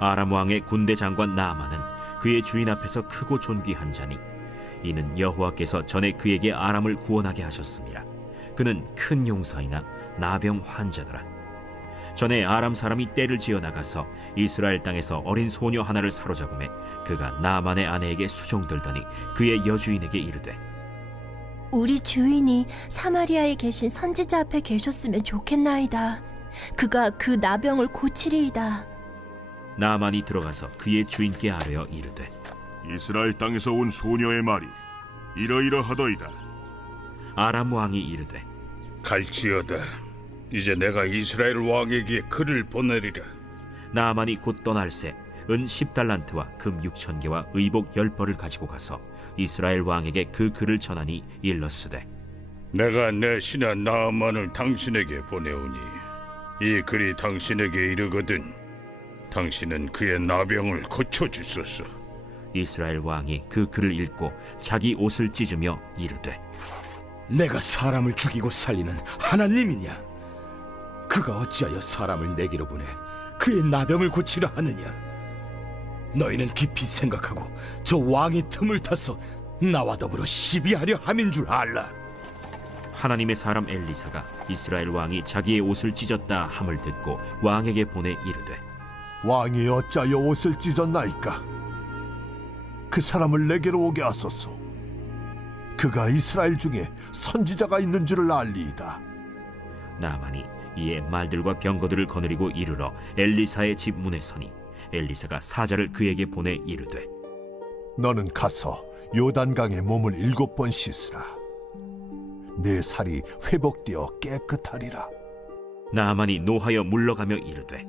아람 왕의 군대 장관 나아만은 그의 주인 앞에서 크고 존귀한 자니 이는 여호와께서 전에 그에게 아람을 구원하게 하셨습니다. 그는 큰 용사이나 나병 환자더라. 전에 아람 사람이 떼를 지어 나가서 이스라엘 땅에서 어린 소녀 하나를 사로잡음에 그가 나아만의 아내에게 수종들더니 그의 여주인에게 이르되 우리 주인이 사마리아에 계신 선지자 앞에 계셨으면 좋겠나이다. 그가 그 나병을 고치리이다. 나아만이 들어가서 그의 주인께 아뢰어 이르되 이스라엘 땅에서 온 소녀의 말이 이러이러하더이다. 아람 왕이 이르되 갈지어다. 이제 내가 이스라엘 왕에게 글을 보내리라. 나아만이 곧 떠날새 은 10달란트와 금 6,000개와 의복 10벌을 가지고 가서 이스라엘 왕에게 그 글을 전하니 일렀으되 내가 내 신하 나아만을 당신에게 보내오니 이 글이 당신에게 이르거든 당신은 그의 나병을 고쳐주소서. 이스라엘 왕이 그 글을 읽고 자기 옷을 찢으며 이르되 내가 사람을 죽이고 살리는 하나님이냐? 그가 어찌하여 사람을 내게로 보내 그의 나병을 고치려 하느냐? 너희는 깊이 생각하고 저 왕의 틈을 타서 나와 더불어 시비하려 함인 줄 알라. 하나님의 사람 엘리사가 이스라엘 왕이 자기의 옷을 찢었다 함을 듣고 왕에게 보내 이르되 왕이 어찌하여 옷을 찢었나이까? 그 사람을 내게로 오게 하소서. 그가 이스라엘 중에 선지자가 있는 줄을 알리이다. 나아만이 이에 말들과 병거들을 거느리고 이르러 엘리사의 집 문에 서니 엘리사가 사자를 그에게 보내 이르되 너는 가서 요단강에 몸을 7번 씻으라. 내 살이 회복되어 깨끗하리라. 나아만이 노하여 물러가며 이르되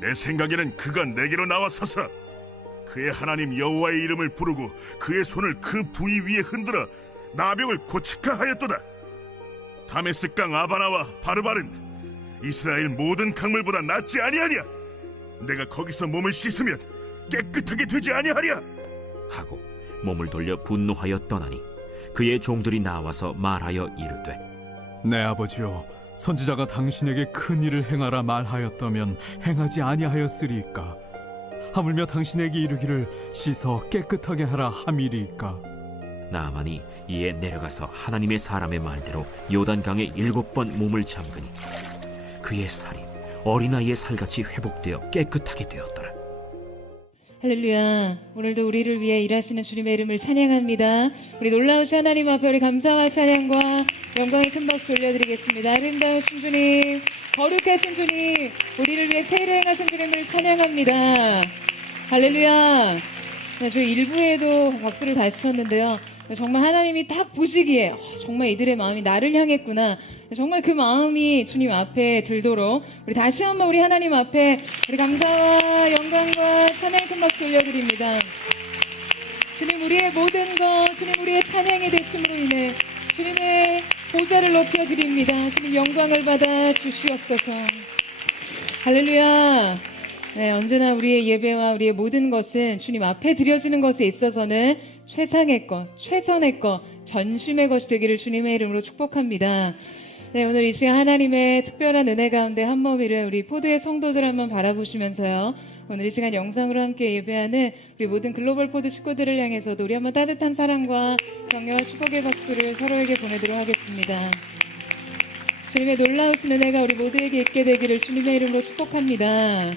내 생각에는 그가 내게로 나와서서 그의 하나님 여호와의 이름을 부르고 그의 손을 그 부위 위에 흔들어 나병을 고치카 하였도다. 다메스강 아바나와 바르바른 이스라엘 모든 강물보다 낫지 아니하냐? 내가 거기서 몸을 씻으면 깨끗하게 되지 아니하랴? 하고 몸을 돌려 분노하여 떠나니 그의 종들이 나와서 말하여 이르되 내 아버지여, 선지자가 당신에게 큰 일을 행하라 말하였다면 행하지 아니하였으리이까? 하물며 당신에게 이르기를 씻어 깨끗하게 하라 함이리이까? 나아만이 이에 내려가서 하나님의 사람의 말대로 요단강에 7번 몸을 잠그니 그의 살이 어린아이의 살같이 회복되어 깨끗하게 되었더라. 할렐루야. 오늘도 우리를 위해 일하시는 주님의 이름을 찬양합니다. 우리 놀라우신 하나님 앞에 우리 감사와 찬양과 영광의 큰 박수 올려드리겠습니다. 아름다우신 주님, 거룩하신 주님, 우리를 위해 세일을 행하신 주님을 찬양합니다. 할렐루야. 저희 일부에도 박수를 다시 쳤는데요. 정말 하나님이 딱 보시기에 정말 이들의 마음이 나를 향했구나. 정말 그 마음이 주님 앞에 들도록 우리 다시 한번 우리 하나님 앞에 우리 감사와 영광과 찬양의 큰 박수 올려드립니다. 주님 우리의 모든 것, 주님 우리의 찬양이 되심으로 인해 주님의 보좌를 높여드립니다. 주님 영광을 받아 주시옵소서. 할렐루야. 네, 언제나 우리의 예배와 우리의 모든 것은 주님 앞에 드려지는 것에 있어서는 최상의 것, 최선의 것, 전심의 것이 되기를 주님의 이름으로 축복합니다. 네, 오늘 이 시간 하나님의 특별한 은혜 가운데 한 몸이를 우리 포도의 성도들 한번 바라보시면서요. 오늘 이 시간 영상으로 함께 예배하는 우리 모든 글로벌 포드 식구들을 향해서도 우리 한번 따뜻한 사랑과 격려와 축복의 박수를 서로에게 보내도록 하겠습니다. 주님의 놀라우신 은혜가 우리 모두에게 있게 되기를 주님의 이름으로 축복합니다.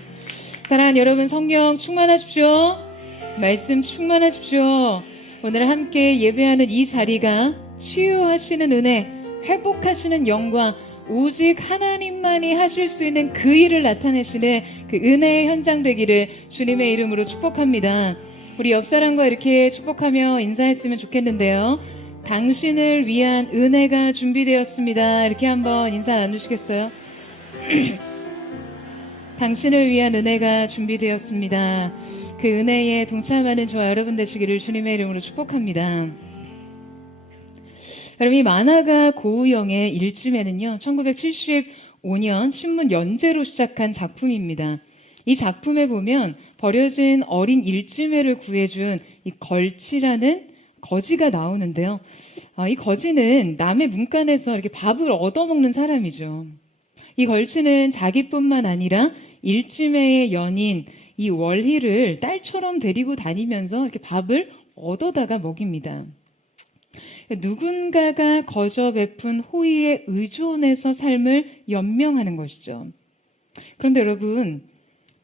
사랑하는 여러분, 성령 충만하십시오. 말씀 충만하십시오. 오늘 함께 예배하는 이 자리가 치유하시는 은혜, 회복하시는 영광, 오직 하나님만이 하실 수 있는 그 일을 나타내시는 그 은혜의 현장 되기를 주님의 이름으로 축복합니다. 우리 옆 사람과 이렇게 축복하며 인사했으면 좋겠는데요. 당신을 위한 은혜가 준비되었습니다. 이렇게 한번 인사 나누시겠어요? 당신을 위한 은혜가 준비되었습니다. 그 은혜에 동참하는 저와 여러분 되시기를 주님의 이름으로 축복합니다. 여러분, 이 만화가 고우영의 일쯤에는요, 1975년 신문 연재로 시작한 작품입니다. 이 작품에 보면 버려진 어린 일쯤애를 구해준 이 걸치라는 거지가 나오는데요. 이 거지는 남의 문간에서 이렇게 밥을 얻어먹는 사람이죠. 이 걸치는 자기뿐만 아니라 일쯤애의 연인, 이 월희를 딸처럼 데리고 다니면서 이렇게 밥을 얻어다가 먹입니다. 누군가가 거저 베푼 호의에 의존해서 삶을 연명하는 것이죠. 그런데 여러분,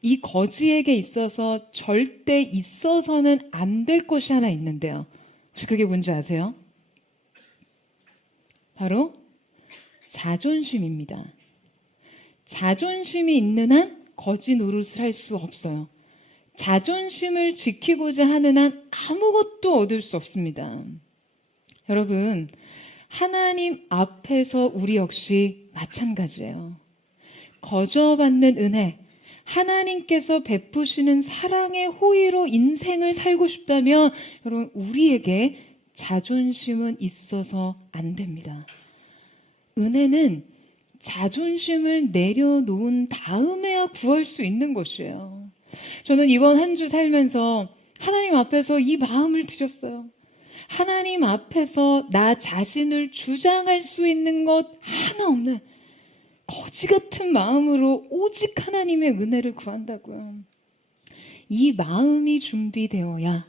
이 거지에게 있어서 절대 있어서는 안 될 것이 하나 있는데요. 혹시 그게 뭔지 아세요? 바로 자존심입니다. 자존심이 있는 한 거지 노릇을 할 수 없어요. 자존심을 지키고자 하는 한 아무것도 얻을 수 없습니다. 여러분, 하나님 앞에서 우리 역시 마찬가지예요. 거저받는 은혜, 하나님께서 베푸시는 사랑의 호의로 인생을 살고 싶다면 여러분, 우리에게 자존심은 있어서 안 됩니다. 은혜는 자존심을 내려놓은 다음에야 구할 수 있는 것이에요. 저는 이번 한 주 살면서 하나님 앞에서 이 마음을 드렸어요. 하나님 앞에서 나 자신을 주장할 수 있는 것 하나 없는 거지 같은 마음으로 오직 하나님의 은혜를 구한다고요. 이 마음이 준비되어야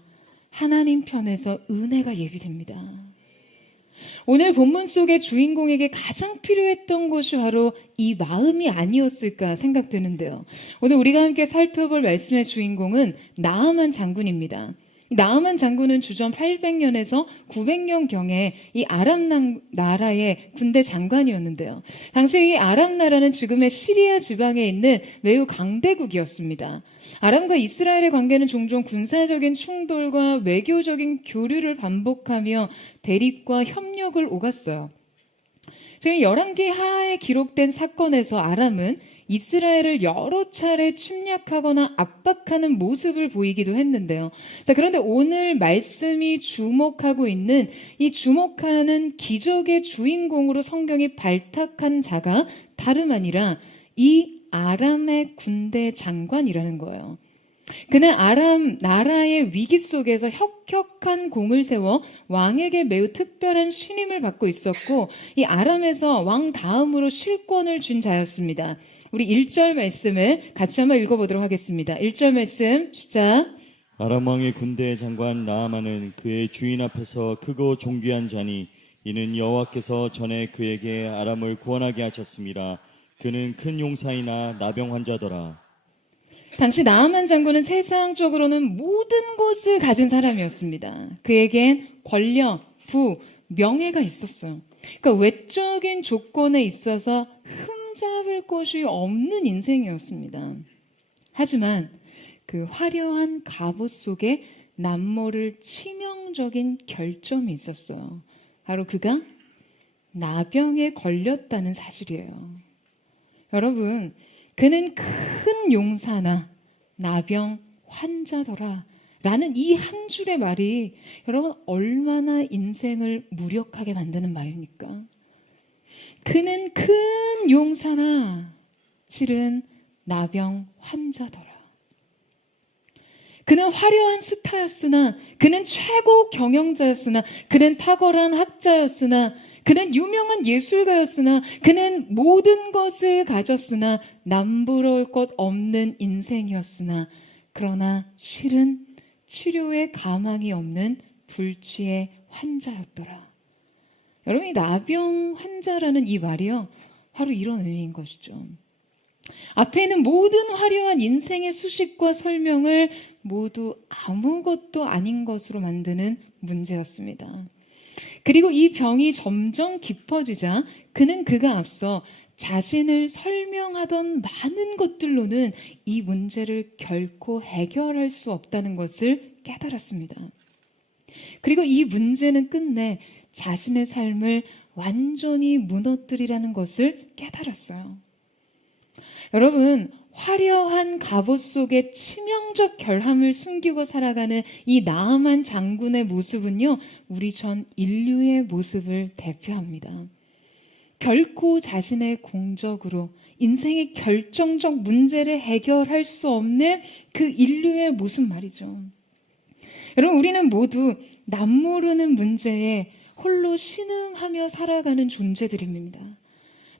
하나님 편에서 은혜가 예비됩니다. 오늘 본문 속의 주인공에게 가장 필요했던 것이 바로 이 마음이 아니었을까 생각되는데요. 오늘 우리가 함께 살펴볼 말씀의 주인공은 나아만 장군입니다. 나아만 장군은 주전 800년에서 900년경에 이 아람 나라의 군대 장관이었는데요. 당시 이 아람 나라는 지금의 시리아 지방에 있는 매우 강대국이었습니다. 아람과 이스라엘의 관계는 종종 군사적인 충돌과 외교적인 교류를 반복하며 대립과 협력을 오갔어요. 저희 열왕기 하에 기록된 사건에서 아람은 이스라엘을 여러 차례 침략하거나 압박하는 모습을 보이기도 했는데요. 자, 그런데 오늘 말씀이 주목하고 있는 이 주목하는 기적의 주인공으로 성경이 발탁한 자가 다름 아니라 이 아람의 군대 장관이라는 거예요. 그는 아람 나라의 위기 속에서 혁혁한 공을 세워 왕에게 매우 특별한 신임을 받고 있었고 이 아람에서 왕 다음으로 실권을 쥔 자였습니다. 우리 1절 말씀을 같이 한번 읽어보도록 하겠습니다. 1절 말씀 시작. 아람 왕의 군대 장관 나아만은 그의 주인 앞에서 크고 존귀한 자니 이는 여호와께서 전에 그에게 아람을 구원하게 하셨습니다. 그는 큰 용사이나 나병 환자더라. 당시 나아만 장군은 세상적으로는 모든 것을 가진 사람이었습니다. 그에겐 권력, 부, 명예가 있었어요. 그러니까 외적인 조건에 있어서 흠잡을 것이 없는 인생이었습니다. 하지만 그 화려한 갑옷 속에 남모를 치명적인 결점이 있었어요. 바로 그가 나병에 걸렸다는 사실이에요. 여러분, 그는 큰 용사나 나병 환자더라 라는 이 한 줄의 말이 여러분 얼마나 인생을 무력하게 만드는 말입니까? 그는 큰 용사나 실은 나병 환자더라. 그는 화려한 스타였으나, 그는 최고 경영자였으나, 그는 탁월한 학자였으나, 그는 유명한 예술가였으나, 그는 모든 것을 가졌으나 남부러울 것 없는 인생이었으나, 그러나 실은 치료에 가망이 없는 불치의 환자였더라. 여러분, 이 나병 환자라는 이 말이요, 바로 이런 의미인 것이죠. 앞에 있는 모든 화려한 인생의 수식과 설명을 모두 아무것도 아닌 것으로 만드는 문제였습니다. 그리고 이 병이 점점 깊어지자 그가 앞서 자신을 설명하던 많은 것들로는 이 문제를 결코 해결할 수 없다는 것을 깨달았습니다. 그리고 이 문제는 끝내 자신의 삶을 완전히 무너뜨리라는 것을 깨달았어요. 여러분, 화려한 갑옷 속에 치명적 결함을 숨기고 살아가는 이 나아만 장군의 모습은요, 우리 전 인류의 모습을 대표합니다. 결코 자신의 공적으로 인생의 결정적 문제를 해결할 수 없는 그 인류의 모습 말이죠. 여러분, 우리는 모두 남모르는 문제에 홀로 신음하며 살아가는 존재들입니다.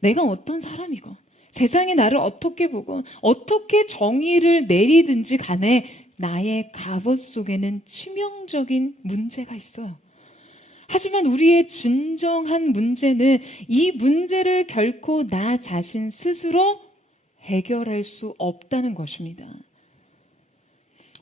내가 어떤 사람이건, 세상이 나를 어떻게 보고 어떻게 정의를 내리든지 간에 나의 갑옷 속에는 치명적인 문제가 있어요. 하지만 우리의 진정한 문제는 이 문제를 결코 나 자신 스스로 해결할 수 없다는 것입니다.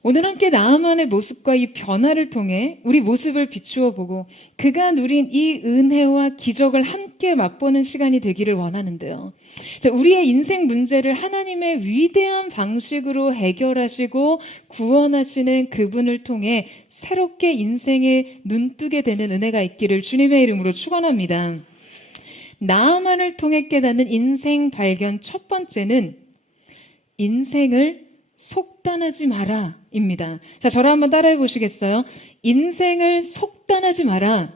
오늘 함께 나아만의 모습과 이 변화를 통해 우리 모습을 비추어 보고 그가 누린 이 은혜와 기적을 함께 맛보는 시간이 되기를 원하는데요. 자, 우리의 인생 문제를 하나님의 위대한 방식으로 해결하시고 구원하시는 그분을 통해 새롭게 인생에 눈뜨게 되는 은혜가 있기를 주님의 이름으로 축원합니다. 나아만을 통해 깨닫는 인생 발견 첫 번째는 인생을 속단하지 마라 입니다. 자, 저를 한번 따라해 보시겠어요? 인생을 속단하지 마라.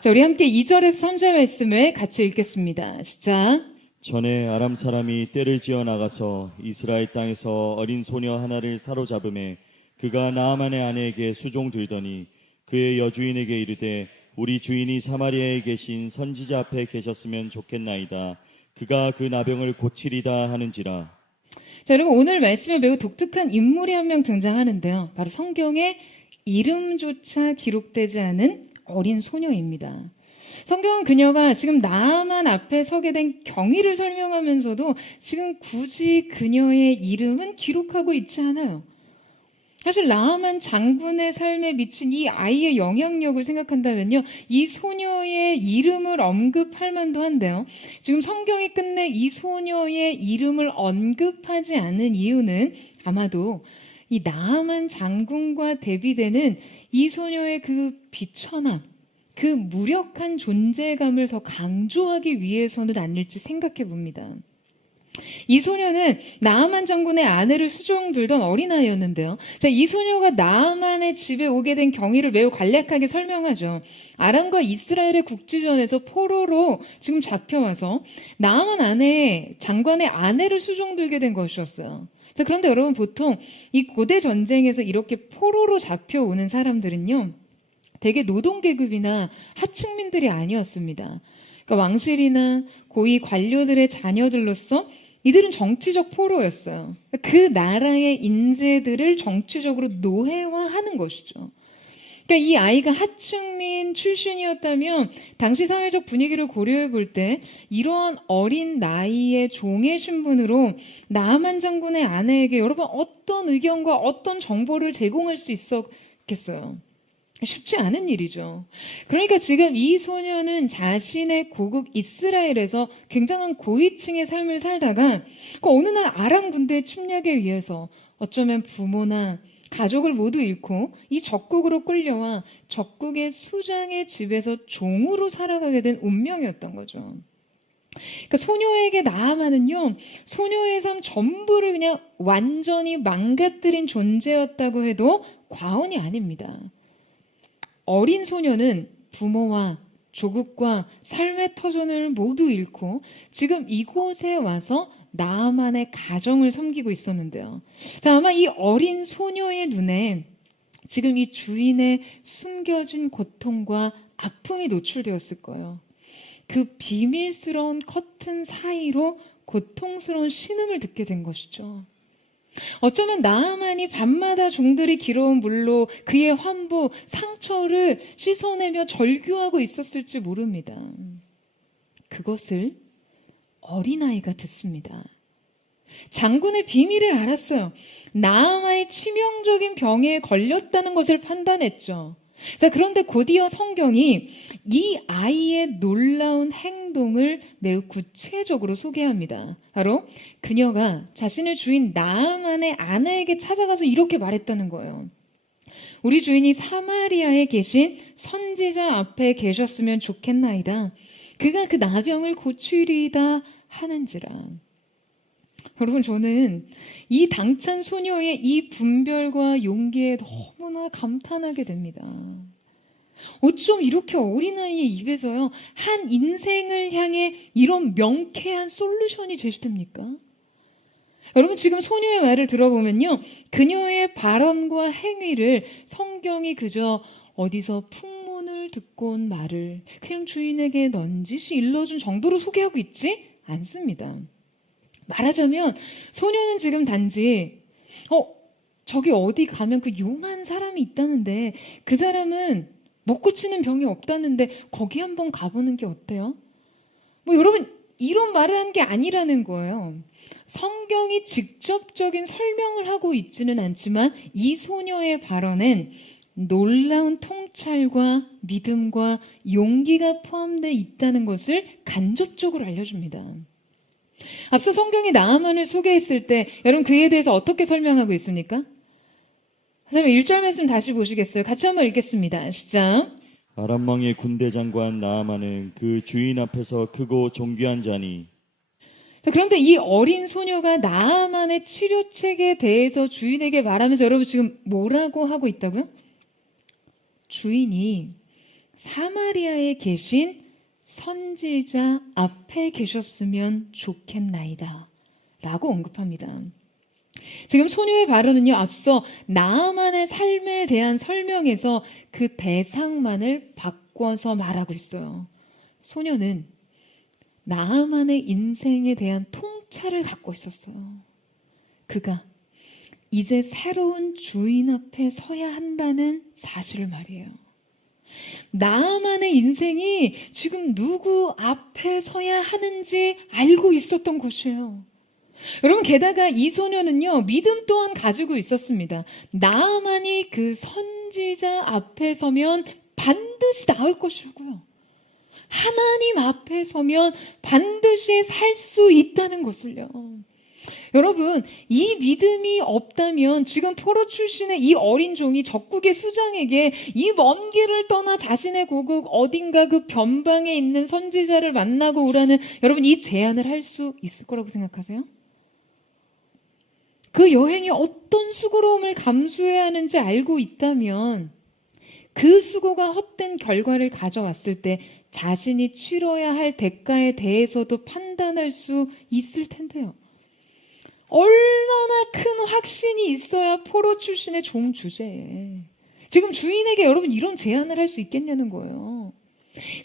자, 우리 함께 2절에서 3절 말씀을 같이 읽겠습니다. 시작. 전에 아람 사람이 떼를 지어 나가서 이스라엘 땅에서 어린 소녀 하나를 사로잡음에 그가 나아만의 아내에게 수종들더니 그의 여주인에게 이르되 우리 주인이 사마리아에 계신 선지자 앞에 계셨으면 좋겠나이다. 그가 그 나병을 고치리다 하는지라. 자, 여러분 오늘 말씀에 매우 독특한 인물이 한 명 등장하는데요. 바로 성경에 이름조차 기록되지 않은 어린 소녀입니다. 성경은 그녀가 지금 나아만 앞에 서게 된 경위를 설명하면서도 지금 굳이 그녀의 이름은 기록하고 있지 않아요. 사실 나아만 장군의 삶에 미친 이 아이의 영향력을 생각한다면요, 이 소녀의 이름을 언급할 만도 한데요. 지금 성경이 끝내 이 소녀의 이름을 언급하지 않은 이유는 아마도 이 나아만 장군과 대비되는 이 소녀의 그 비천함, 그 무력한 존재감을 더 강조하기 위해서는 아닐지 생각해 봅니다. 이 소녀는 나아만 장군의 아내를 수종들던 어린아이였는데요. 자, 이 소녀가 나아만의 집에 오게 된 경위를 매우 간략하게 설명하죠. 아람과 이스라엘의 국지전에서 포로로 지금 잡혀와서 나아만 아내, 장관의 아내를 수종들게 된 것이었어요. 자, 그런데 여러분 보통 이 고대 전쟁에서 이렇게 포로로 잡혀오는 사람들은요, 대개 노동계급이나 하층민들이 아니었습니다. 그러니까 왕실이나 고위 관료들의 자녀들로서 이들은 정치적 포로였어요. 그 나라의 인재들을 정치적으로 노예화하는 것이죠. 그러니까 이 아이가 하층민 출신이었다면 당시 사회적 분위기를 고려해 볼 때 이러한 어린 나이의 종의 신분으로 나아만 장군의 아내에게 여러분 어떤 의견과 어떤 정보를 제공할 수 있었겠어요? 쉽지 않은 일이죠. 그러니까 지금 이 소녀는 자신의 고국 이스라엘에서 굉장한 고위층의 삶을 살다가 어느 날 아람 군대의 침략에 의해서 어쩌면 부모나 가족을 모두 잃고 이 적국으로 끌려와 적국의 수장의 집에서 종으로 살아가게 된 운명이었던 거죠. 그러니까 소녀에게 나아만은요, 소녀의 삶 전부를 그냥 완전히 망가뜨린 존재였다고 해도 과언이 아닙니다. 어린 소녀는 부모와 조국과 삶의 터전을 모두 잃고 지금 이곳에 와서 나아만의 가정을 섬기고 있었는데요. 자, 아마 이 어린 소녀의 눈에 지금 이 주인의 숨겨진 고통과 아픔이 노출되었을 거예요. 그 비밀스러운 커튼 사이로 고통스러운 신음을 듣게 된 것이죠. 어쩌면 나아만이 밤마다 종들이 길어온 물로 그의 환부, 상처를 씻어내며 절규하고 있었을지 모릅니다. 그것을 어린아이가 듣습니다. 장군의 비밀을 알았어요. 나아만이 치명적인 병에 걸렸다는 것을 판단했죠. 자, 그런데 곧이어 성경이 이 아이의 놀라운 행동을 매우 구체적으로 소개합니다. 바로 그녀가 자신의 주인 나아만의 아내에게 찾아가서 이렇게 말했다는 거예요. 우리 주인이 사마리아에 계신 선지자 앞에 계셨으면 좋겠나이다. 그가 그 나병을 고치리이다 하는지라. 여러분, 저는 이 당찬 소녀의 이 분별과 용기에 너무나 감탄하게 됩니다. 어쩜 이렇게 어린아이의 입에서요, 한 인생을 향해 이런 명쾌한 솔루션이 제시됩니까? 여러분, 지금 소녀의 말을 들어보면요, 그녀의 발언과 행위를 성경이 그저 어디서 풍문을 듣고 온 말을 그냥 주인에게 넌지시 일러준 정도로 소개하고 있지 않습니다. 말하자면 소녀는 지금 단지 저기 어디 가면 그 용한 사람이 있다는데 그 사람은 못 고치는 병이 없다는데 거기 한번 가보는 게 어때요? 여러분 이런 말을 한 게 아니라는 거예요. 성경이 직접적인 설명을 하고 있지는 않지만 이 소녀의 발언엔 놀라운 통찰과 믿음과 용기가 포함되어 있다는 것을 간접적으로 알려줍니다. 앞서 성경이 나아만을 소개했을 때 여러분 그에 대해서 어떻게 설명하고 있습니까? 그러면 1절 말씀 다시 보시겠어요? 같이 한번 읽겠습니다. 시작. 아람 왕의 군대 장관 나아만은 그 주인 앞에서 크고 존귀한 자니. 그런데 이 어린 소녀가 나아만의 치료책에 대해서 주인에게 말하면서 여러분 지금 뭐라고 하고 있다고요? 주인이 사마리아에 계신 선지자 앞에 계셨으면 좋겠나이다 라고 언급합니다. 지금 소녀의 발언은요, 앞서 나아만의 삶에 대한 설명에서 그 대상만을 바꿔서 말하고 있어요. 소녀는 나아만의 인생에 대한 통찰을 갖고 있었어요. 그가 이제 새로운 주인 앞에 서야 한다는 사실을 말이에요. 나아만의 인생이 지금 누구 앞에 서야 하는지 알고 있었던 것이에요. 여러분 게다가 이 소녀는요 믿음 또한 가지고 있었습니다. 나아만이 그 선지자 앞에 서면 반드시 나을 것이라고요. 하나님 앞에 서면 반드시 살 수 있다는 것을요. 여러분 이 믿음이 없다면 지금 포로 출신의 이 어린 종이 적국의 수장에게 이 먼 길을 떠나 자신의 고국 어딘가 그 변방에 있는 선지자를 만나고 오라는 여러분 이 제안을 할 수 있을 거라고 생각하세요? 그 여행이 어떤 수고로움을 감수해야 하는지 알고 있다면 그 수고가 헛된 결과를 가져왔을 때 자신이 치러야 할 대가에 대해서도 판단할 수 있을 텐데요. 얼마나 큰 확신이 있어야 포로 출신의 종 주제에 지금 주인에게 여러분 이런 제안을 할 수 있겠냐는 거예요.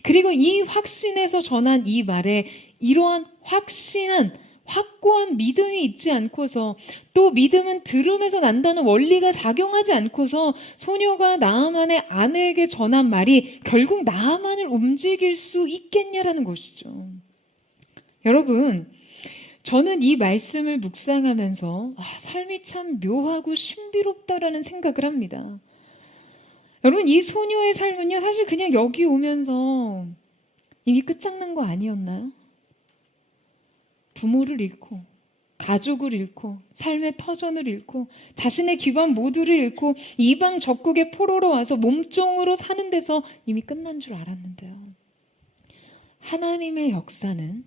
그리고 이 확신에서 전한 이 말에 이러한 확고한 믿음이 있지 않고서 또 믿음은 들음에서 난다는 원리가 작용하지 않고서 소녀가 나아만의 아내에게 전한 말이 결국 나아만을 움직일 수 있겠냐라는 것이죠. 여러분 저는 이 말씀을 묵상하면서 삶이 참 묘하고 신비롭다라는 생각을 합니다. 여러분 이 소녀의 삶은요 사실 그냥 여기 오면서 이미 끝장난 거 아니었나요? 부모를 잃고 가족을 잃고 삶의 터전을 잃고 자신의 기반 모두를 잃고 이방 적국의 포로로 와서 몸종으로 사는 데서 이미 끝난 줄 알았는데요. 하나님의 역사는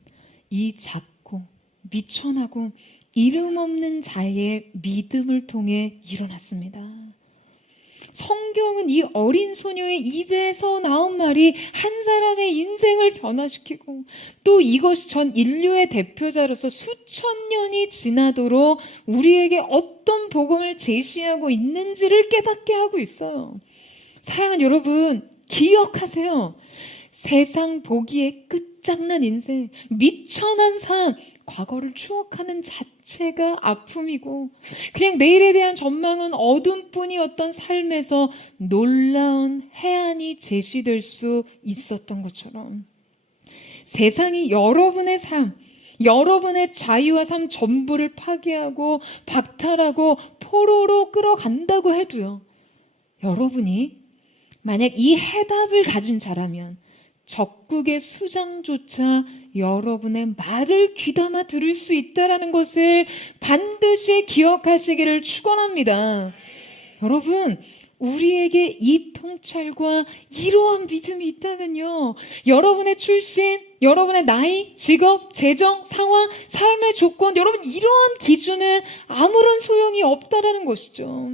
이 작고 미천하고 이름 없는 자의 믿음을 통해 일어났습니다. 성경은 이 어린 소녀의 입에서 나온 말이 한 사람의 인생을 변화시키고 또 이것이 전 인류의 대표자로서 수천 년이 지나도록 우리에게 어떤 복음을 제시하고 있는지를 깨닫게 하고 있어요. 사랑하는 여러분, 기억하세요. 세상 보기에 끝장난 인생, 미천한 삶, 과거를 추억하는 자체가 아픔이고 그냥 내일에 대한 전망은 어둠뿐이었던 삶에서 놀라운 해안이 제시될 수 있었던 것처럼 세상이 여러분의 삶, 여러분의 자유와 삶 전부를 파괴하고 박탈하고 포로로 끌어간다고 해도요. 여러분이 만약 이 해답을 가진 자라면 적국의 수장조차 여러분의 말을 귀담아 들을 수 있다는 것을 반드시 기억하시기를 축원합니다. 여러분, 우리에게 이 통찰과 이러한 믿음이 있다면요. 여러분의 출신, 여러분의 나이, 직업, 재정, 상황, 삶의 조건, 여러분 이러한 기준은 아무런 소용이 없다라는 것이죠.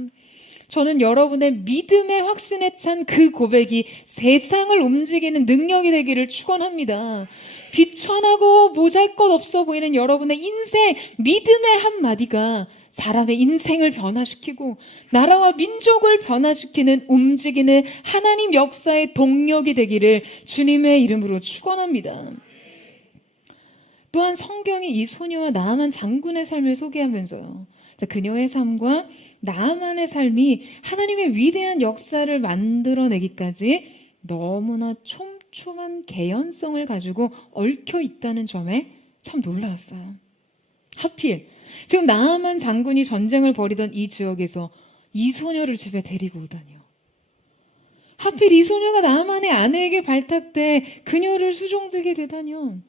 저는 여러분의 믿음의 확신에 찬 그 고백이 세상을 움직이는 능력이 되기를 축원합니다. 비천하고 모잘것없어 보이는 여러분의 인생, 믿음의 한마디가 사람의 인생을 변화시키고 나라와 민족을 변화시키는 움직이는 하나님 역사의 동력이 되기를 주님의 이름으로 축원합니다. 또한 성경이 이 소녀와 나아만 장군의 삶을 소개하면서요. 자, 그녀의 삶과 나아만의 삶이 하나님의 위대한 역사를 만들어내기까지 너무나 촘촘한 개연성을 가지고 얽혀 있다는 점에 참 놀라웠어요. 하필 지금 나아만 장군이 전쟁을 벌이던 이 지역에서 이 소녀를 집에 데리고 오다니요. 하필 이 소녀가 나아만의 아내에게 발탁돼 그녀를 수종들게 되다니요.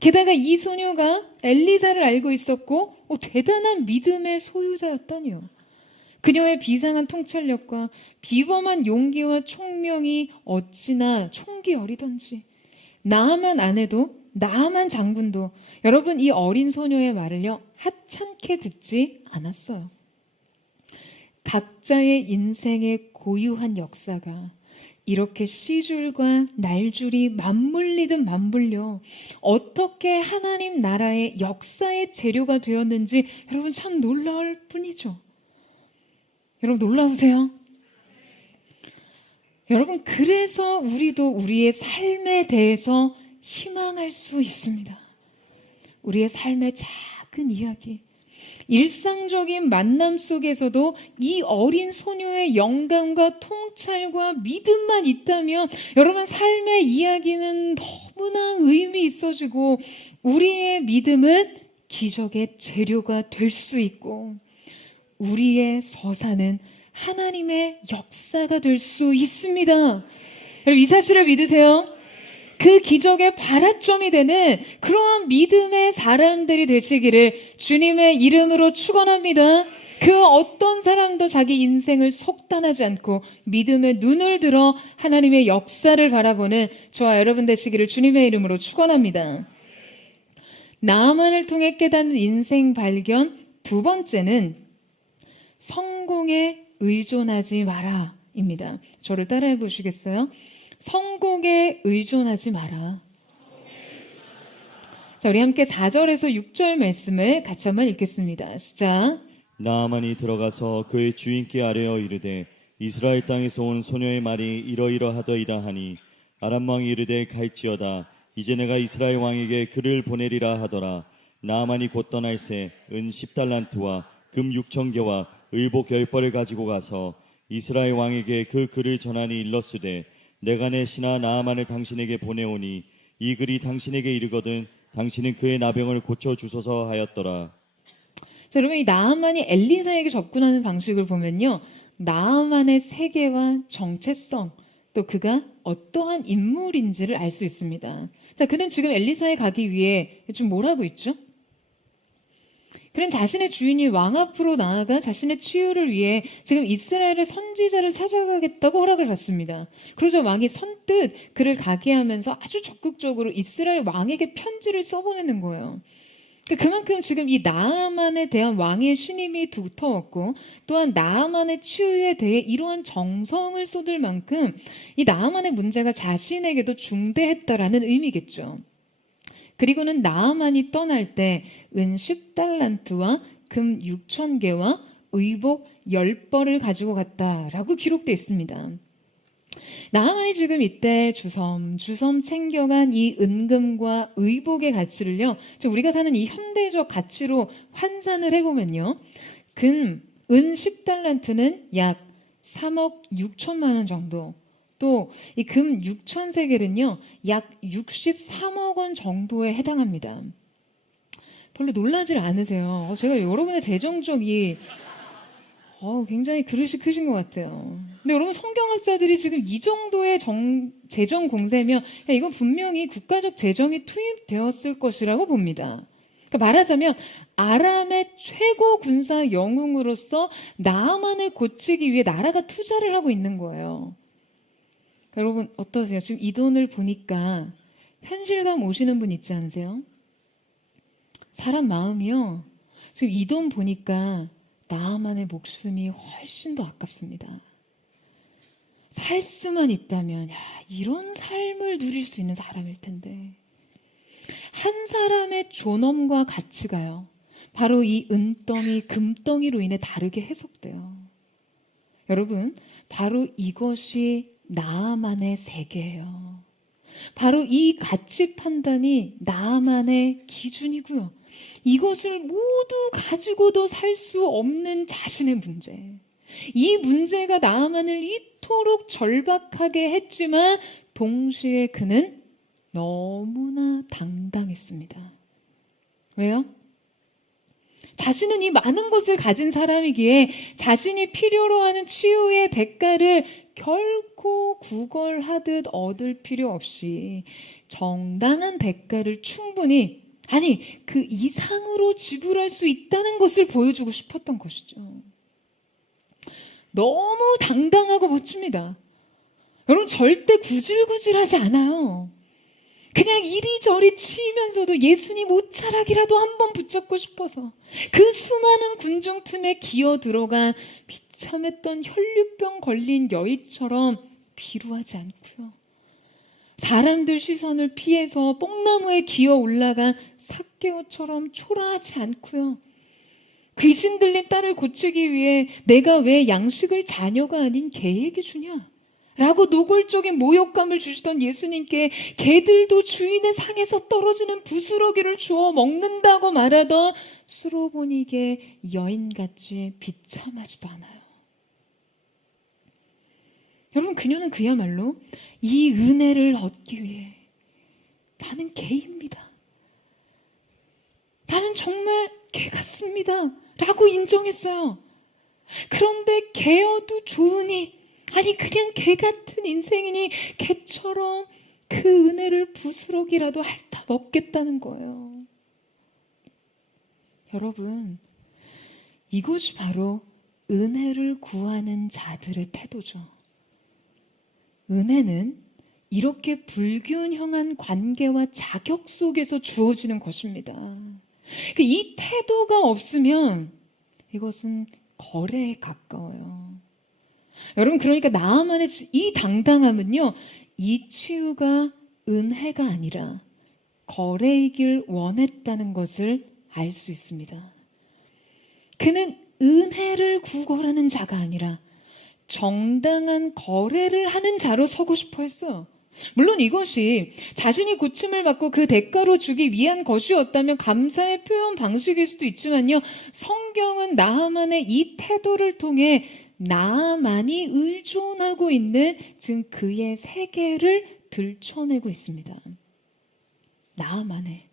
게다가 이 소녀가 엘리사를 알고 있었고 대단한 믿음의 소유자였다니요. 그녀의 비상한 통찰력과 비범한 용기와 총명이 어찌나 총기어리던지 나아만 아내도 나아만 장군도 여러분 이 어린 소녀의 말을요 하찮게 듣지 않았어요. 각자의 인생의 고유한 역사가 이렇게 씨줄과 날줄이 맞물리듯 맞물려 어떻게 하나님 나라의 역사의 재료가 되었는지 여러분 참 놀라울 뿐이죠. 여러분 놀라우세요? 여러분 그래서 우리도 우리의 삶에 대해서 희망할 수 있습니다. 우리의 삶의 작은 이야기, 일상적인 만남 속에서도 이 어린 소녀의 영감과 통찰과 믿음만 있다면 여러분 삶의 이야기는 너무나 의미 있어지고 우리의 믿음은 기적의 재료가 될 수 있고 우리의 서사는 하나님의 역사가 될 수 있습니다. 여러분 이 사실을 믿으세요? 그 기적의 발화점이 되는 그러한 믿음의 사람들이 되시기를 주님의 이름으로 축원합니다. 그 어떤 사람도 자기 인생을 속단하지 않고 믿음의 눈을 들어 하나님의 역사를 바라보는 저와 여러분 되시기를 주님의 이름으로 축원합니다. 나아만을 통해 깨닫는 인생 발견 두 번째는 성공에 의존하지 마라입니다. 저를 따라해 보시겠어요? 성공에 의존하지 마라. 자, 우리 함께 4절에서 6절 말씀을 같이 한번 읽겠습니다. 시작. 나아만이 들어가서 그의 주인께 아뢰어 이르되 이스라엘 땅에서 온 소녀의 말이 이러이러하더이다 하니 아람 왕이 이르되 갈지어다 이제 내가 이스라엘 왕에게 그를 보내리라 하더라. 나아만이 곧 떠날새 은 10달란트와 금 6,000개와 의복 10벌을 가지고 가서 이스라엘 왕에게 그 글을 전하니 일렀으되 내가 내 신하 나아만을 당신에게 보내오니 이 글이 당신에게 이르거든 당신은 그의 나병을 고쳐주소서 하였더라. 자, 여러분 이 나아만이 엘리사에게 접근하는 방식을 보면요. 나아만의 세계와 정체성 또 그가 어떠한 인물인지를 알 수 있습니다. 자, 그는 지금 엘리사에 가기 위해 좀 뭘 하고 있죠? 그는 자신의 주인이 왕 앞으로 나아가 자신의 치유를 위해 지금 이스라엘의 선지자를 찾아가겠다고 허락을 받습니다. 그러자 왕이 선뜻 그를 가게 하면서 아주 적극적으로 이스라엘 왕에게 편지를 써보내는 거예요. 그만큼 지금 이 나아만에 대한 왕의 신임이 두터웠고 또한 나아만의 치유에 대해 이러한 정성을 쏟을 만큼 이 나아만의 문제가 자신에게도 중대했다라는 의미겠죠. 그리고는 나아만이 떠날 때 은 10달란트와 금 6,000개와 의복 10벌을 가지고 갔다라고 기록되어 있습니다. 나아만이 지금 이때 주섬 챙겨간 이 은금과 의복의 가치를요, 우리가 사는 이 현대적 가치로 환산을 해보면요, 은 10달란트는 약 3억 6천만 원 정도, 또 이 금 6,000세겔은요, 약 63억 원 정도에 해당합니다. 별로 놀라질 않으세요. 제가 여러분의 재정적이 굉장히 그릇이 크신 것 같아요. 근데 여러분 성경학자들이 지금 이 정도의 재정 공세면 이건 분명히 국가적 재정이 투입되었을 것이라고 봅니다. 그러니까 말하자면 아람의 최고 군사 영웅으로서 나아만을 고치기 위해 나라가 투자를 하고 있는 거예요. 그러니까 여러분 어떠세요? 지금 이 돈을 보니까 현실감 오시는 분 있지 않으세요? 사람 마음이요. 지금 이 돈 보니까 나아만의 목숨이 훨씬 더 아깝습니다. 살 수만 있다면 이런 삶을 누릴 수 있는 사람일 텐데 한 사람의 존엄과 가치가요. 바로 이 은덩이, 금덩이로 인해 다르게 해석돼요. 여러분, 바로 이것이 나아만의 세계예요. 바로 이 가치 판단이 나만의 기준이고요. 이것을 모두 가지고도 살 수 없는 자신의 문제. 이 문제가 나만을 이토록 절박하게 했지만 동시에 그는 너무나 당당했습니다. 왜요? 자신은 이 많은 것을 가진 사람이기에 자신이 필요로 하는 치유의 대가를 결코 구걸하듯 얻을 필요 없이 정당한 대가를 충분히, 아니 그 이상으로 지불할 수 있다는 것을 보여주고 싶었던 것이죠. 너무 당당하고 멋집니다. 여러분 절대 구질구질하지 않아요. 그냥 이리저리 치면서도 예수님 옷자락이라도 한번 붙잡고 싶어서 그 수많은 군중 틈에 기어 들어간 비참했던 혈류병 걸린 여인처럼 비루하지 않고요. 사람들 시선을 피해서 뽕나무에 기어 올라간 삭개오처럼 초라하지 않고요. 귀신 들린 딸을 고치기 위해 내가 왜 양식을 자녀가 아닌 개에게 주냐? 라고 노골적인 모욕감을 주시던 예수님께 개들도 주인의 상에서 떨어지는 부스러기를 주워 먹는다고 말하던 수로보니게 여인같이 비참하지도 않아요. 여러분, 그녀는 그야말로 이 은혜를 얻기 위해 나는 개입니다. 나는 정말 개 같습니다. 라고 인정했어요. 그런데 개여도 좋으니, 아니 그냥 개 같은 인생이니 개처럼 그 은혜를 부스러기라도 핥아 먹겠다는 거예요. 여러분, 이것이 바로 은혜를 구하는 자들의 태도죠. 은혜는 이렇게 불균형한 관계와 자격 속에서 주어지는 것입니다. 이 태도가 없으면 이것은 거래에 가까워요. 여러분, 그러니까 나아만의 이 당당함은요, 이 치유가 은혜가 아니라 거래이길 원했다는 것을 알 수 있습니다. 그는 은혜를 구걸하는 자가 아니라 정당한 거래를 하는 자로 서고 싶어 했어요. 물론 이것이 자신이 고침을 받고 그 대가로 주기 위한 것이었다면 감사의 표현 방식일 수도 있지만요, 성경은 나아만의 이 태도를 통해 나만이 의존하고 있는, 즉 그의 세계를 들춰내고 있습니다. 나만의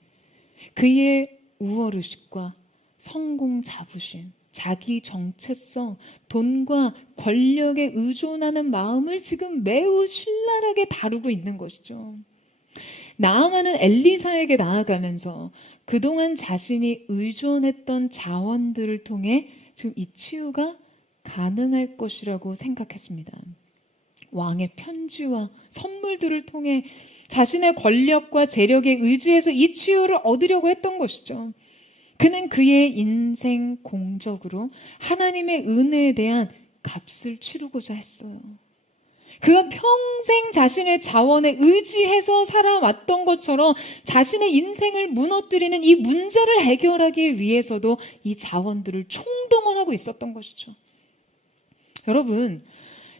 그의 우월의식과 성공 자부심, 자기 정체성, 돈과 권력에 의존하는 마음을 지금 매우 신랄하게 다루고 있는 것이죠. 나아만은 엘리사에게 나아가면서 그동안 자신이 의존했던 자원들을 통해 지금 이 치유가 가능할 것이라고 생각했습니다. 왕의 편지와 선물들을 통해 자신의 권력과 재력에 의지해서 이 치유를 얻으려고 했던 것이죠. 그는 그의 인생 공적으로 하나님의 은혜에 대한 값을 치르고자 했어요. 그가 평생 자신의 자원에 의지해서 살아왔던 것처럼 자신의 인생을 무너뜨리는 이 문제를 해결하기 위해서도 이 자원들을 총동원하고 있었던 것이죠. 여러분,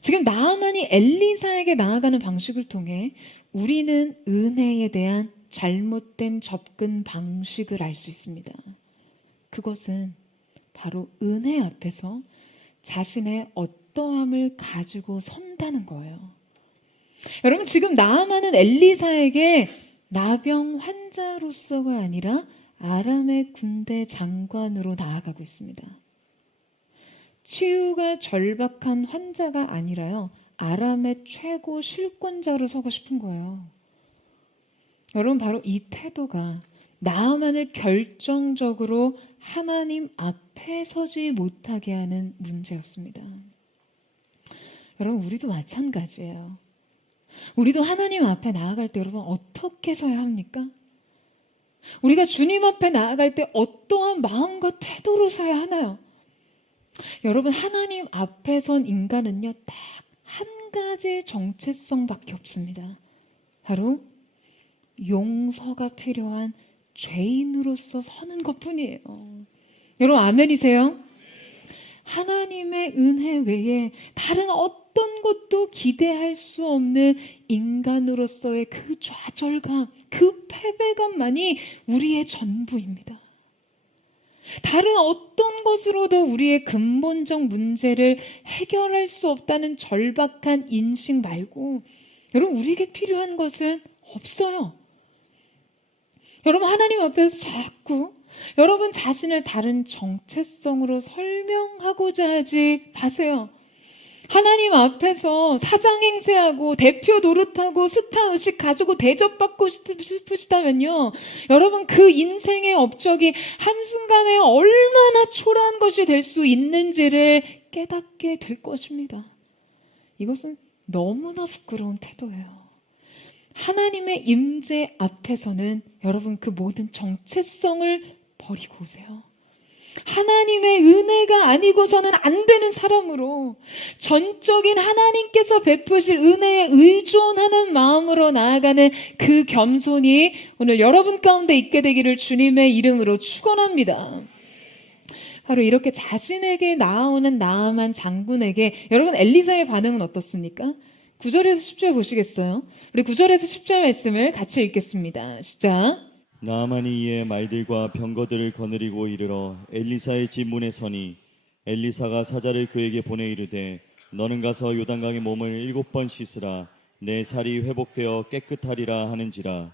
지금 나아만이 엘리사에게 나아가는 방식을 통해 우리는 은혜에 대한 잘못된 접근 방식을 알 수 있습니다. 그것은 바로 은혜 앞에서 자신의 어떠함을 가지고 선다는 거예요. 여러분, 지금 나아만은 엘리사에게 나병 환자로서가 아니라 아람의 군대 장관으로 나아가고 있습니다. 치유가 절박한 환자가 아니라요, 아람의 최고 실권자로 서고 싶은 거예요. 여러분, 바로 이 태도가 나아만을 결정적으로 하나님 앞에 서지 못하게 하는 문제였습니다. 여러분, 우리도 마찬가지예요. 우리도 하나님 앞에 나아갈 때 여러분 어떻게 서야 합니까? 우리가 주님 앞에 나아갈 때 어떠한 마음과 태도로 서야 하나요? 여러분, 하나님 앞에 선 인간은요, 딱 한 가지 정체성밖에 없습니다. 바로 용서가 필요한 죄인으로서 서는 것뿐이에요. 여러분, 아멘이세요? 하나님의 은혜 외에 다른 어떤 어떤 것도 기대할 수 없는 인간으로서의 그 좌절감, 그 패배감만이 우리의 전부입니다. 다른 어떤 것으로도 우리의 근본적 문제를 해결할 수 없다는 절박한 인식 말고 여러분 우리에게 필요한 것은 없어요. 여러분 하나님 앞에서 자꾸 여러분 자신을 다른 정체성으로 설명하고자 하지 마세요. 하나님 앞에서 사장 행세하고 대표 노릇하고 스타 의식 가지고 대접받고 싶으시다면요. 여러분 그 인생의 업적이 한순간에 얼마나 초라한 것이 될 수 있는지를 깨닫게 될 것입니다. 이것은 너무나 부끄러운 태도예요. 하나님의 임재 앞에서는 여러분 그 모든 정체성을 버리고 오세요. 하나님의 은혜가 아니고서는 안 되는 사람으로 전적인 하나님께서 베푸실 은혜에 의존하는 마음으로 나아가는 그 겸손이 오늘 여러분 가운데 있게 되기를 주님의 이름으로 축원합니다. 바로 이렇게 자신에게 나아오는 나아만 장군에게 여러분 엘리사의 반응은 어떻습니까? 9절에서 10절 보시겠어요? 우리 9절에서 10절 말씀을 같이 읽겠습니다. 시작. 나아만이 이에 말들과 병거들을 거느리고 이르러 엘리사의 집 문에 서니 엘리사가 사자를 그에게 보내 이르되 너는 가서 요단강에 몸을 7번 씻으라 내 살이 회복되어 깨끗하리라 하는지라.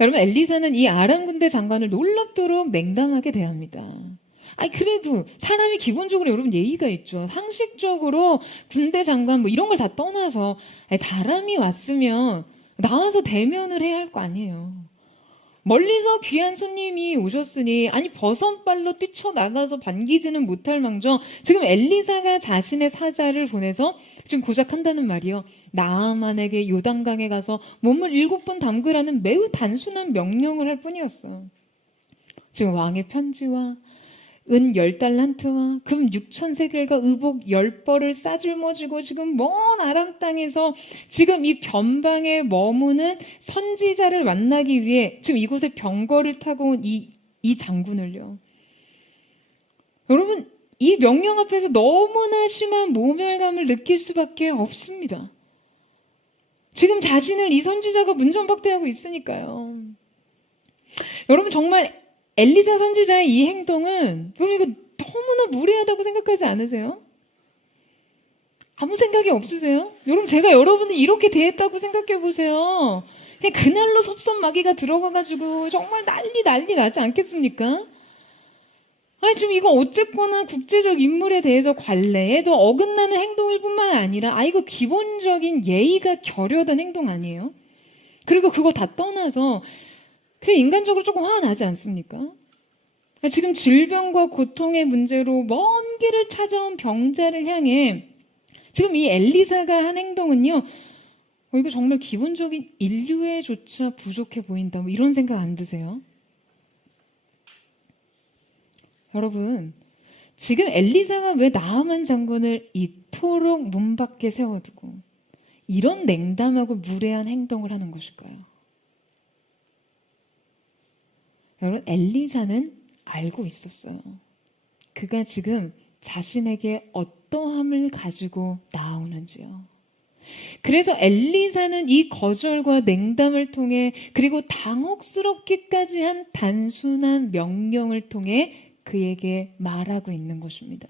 여러분 엘리사는 이 아람 군대 장관을 놀랍도록 냉담하게 대합니다. 아니 그래도 사람이 기본적으로 여러분 예의가 있죠. 상식적으로 군대 장관 뭐 이런 걸 다 떠나서 사람이 왔으면 나와서 대면을 해야 할 거 아니에요. 멀리서 귀한 손님이 오셨으니 아니 버선발로 뛰쳐나가서 반기지는 못할 망정 지금 엘리사가 자신의 사자를 보내서 지금 고작 한다는 말이요. 나아만에게 요단강에 가서 몸을 7번 담그라는 매우 단순한 명령을 할 뿐이었어. 지금 왕의 편지와 은 10달란트와 금 6,000세겔과 의복 10벌을 싸질머지고 지금 먼 아람 땅에서 지금 이 변방에 머무는 선지자를 만나기 위해 지금 이곳에 병거를 타고 온 이 장군을요. 여러분 이 명령 앞에서 너무나 심한 모멸감을 느낄 수밖에 없습니다. 지금 자신을 이 선지자가 문전박대하고 있으니까요. 여러분 정말 엘리사 선지자의 이 행동은 여러분 이거 너무나 무례하다고 생각하지 않으세요? 아무 생각이 없으세요? 여러분 제가 여러분을 이렇게 대했다고 생각해 보세요. 그냥 그날로 섭섭마귀가 들어가가지고 정말 난리 나지 않겠습니까? 아니 지금 이거 어쨌거나 국제적 인물에 대해서 관례에도 어긋나는 행동일 뿐만 아니라 이거 기본적인 예의가 결여된 행동 아니에요? 그리고 그거 다 떠나서 그게 인간적으로 조금 화가 나지 않습니까? 지금 질병과 고통의 문제로 먼 길을 찾아온 병자를 향해 지금 이 엘리사가 한 행동은요. 이거 정말 기본적인 인류애조차 부족해 보인다. 뭐 이런 생각 안 드세요? 여러분 지금 엘리사가 왜 나아만 장군을 이토록 문 밖에 세워두고 이런 냉담하고 무례한 행동을 하는 것일까요? 여러분 엘리사는 알고 있었어요. 그가 지금 자신에게 어떠함을 가지고 나오는지요. 그래서 엘리사는 이 거절과 냉담을 통해 그리고 당혹스럽기까지 한 단순한 명령을 통해 그에게 말하고 있는 것입니다.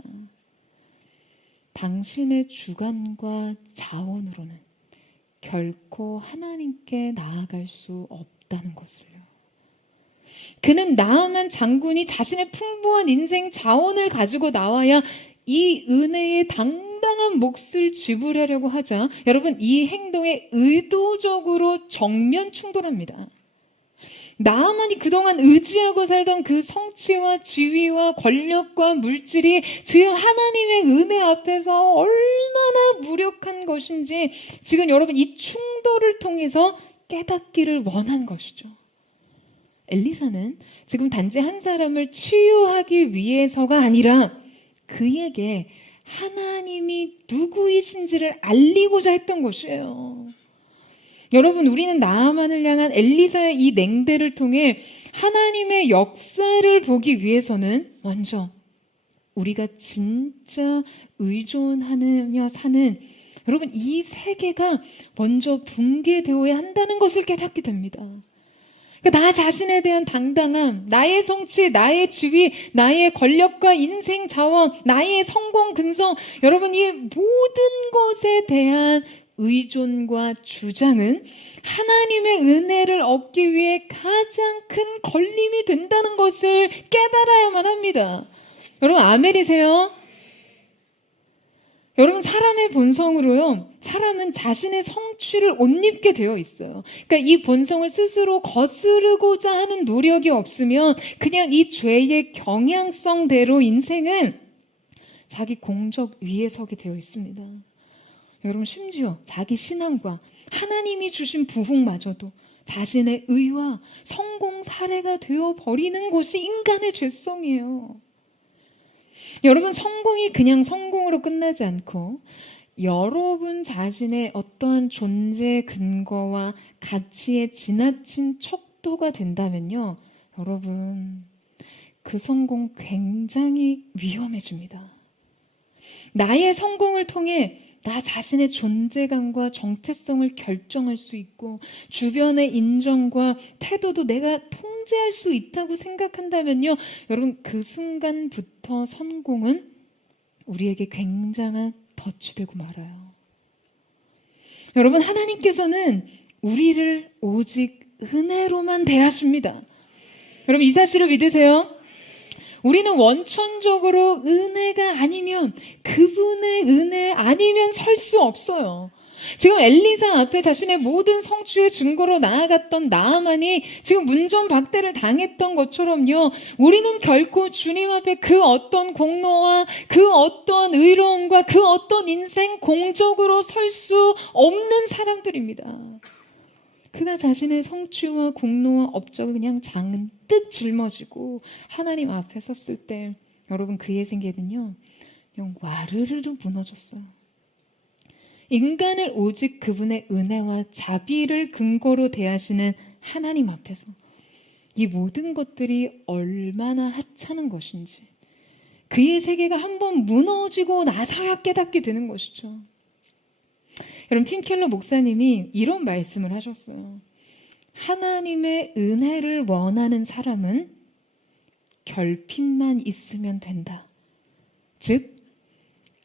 당신의 주관과 자원으로는 결코 하나님께 나아갈 수 없다는 것을요. 그는 나아만 장군이 자신의 풍부한 인생 자원을 가지고 나와야 이 은혜에 당당한 몫을 지불하려고 하자 여러분 이 행동에 의도적으로 정면 충돌합니다. 나아만이 그동안 의지하고 살던 그 성취와 지위와 권력과 물질이 지금 하나님의 은혜 앞에서 얼마나 무력한 것인지 지금 여러분 이 충돌을 통해서 깨닫기를 원한 것이죠. 엘리사는 지금 단지 한 사람을 치유하기 위해서가 아니라 그에게 하나님이 누구이신지를 알리고자 했던 것이에요. 여러분 우리는 나아만을 향한 엘리사의 이 냉대를 통해 하나님의 역사를 보기 위해서는 먼저 우리가 진짜 의존하며 사는 여러분, 이 세계가 먼저 붕괴되어야 한다는 것을 깨닫게 됩니다. 그러니까 나 자신에 대한 당당함, 나의 성취, 나의 지위, 나의 권력과 인생 자원, 나의 성공 근성, 여러분, 이 모든 것에 대한 의존과 주장은 하나님의 은혜를 얻기 위해 가장 큰 걸림이 된다는 것을 깨달아야만 합니다. 여러분, 아멘이세요? 여러분, 사람의 본성으로요, 사람은 자신의 성취를 옷 입게 되어 있어요. 그러니까 이 본성을 스스로 거스르고자 하는 노력이 없으면 그냥 이 죄의 경향성대로 인생은 자기 공적 위에 서게 되어 있습니다. 여러분, 심지어 자기 신앙과 하나님이 주신 부흥마저도 자신의 의와 성공 사례가 되어버리는 것이 인간의 죄성이에요. 여러분, 성공이 그냥 성공으로 끝나지 않고 여러분 자신의 어떠한 존재 근거와 가치에 지나친 척도가 된다면요, 여러분, 그 성공 굉장히 위험해집니다. 나의 성공을 통해 나 자신의 존재감과 정체성을 결정할 수 있고 주변의 인정과 태도도 내가 통제할 수 있다고 생각한다면요, 여러분, 그 순간부터 성공은 우리에게 굉장한 덫이 되고 말아요. 여러분, 하나님께서는 우리를 오직 은혜로만 대하십니다. 여러분, 이 사실을 믿으세요? 우리는 원천적으로 은혜가 아니면, 그분의 은혜 아니면 설 수 없어요. 지금 엘리사 앞에 자신의 모든 성취의 증거로 나아갔던 나아만이 지금 문전박대를 당했던 것처럼요, 우리는 결코 주님 앞에 그 어떤 공로와 그 어떤 의로움과 그 어떤 인생 공적으로 설 수 없는 사람들입니다. 그가 자신의 성취와 공로와 업적을 그냥 잔뜩 짊어지고 하나님 앞에 섰을 때, 여러분, 그의 생애는요, 그냥 와르르르 무너졌어요. 인간을 오직 그분의 은혜와 자비를 근거로 대하시는 하나님 앞에서 이 모든 것들이 얼마나 하찮은 것인지 그의 세계가 한번 무너지고 나서야 깨닫게 되는 것이죠. 여러분, 팀 켈러 목사님이 이런 말씀을 하셨어요. 하나님의 은혜를 원하는 사람은 결핍만 있으면 된다. 즉,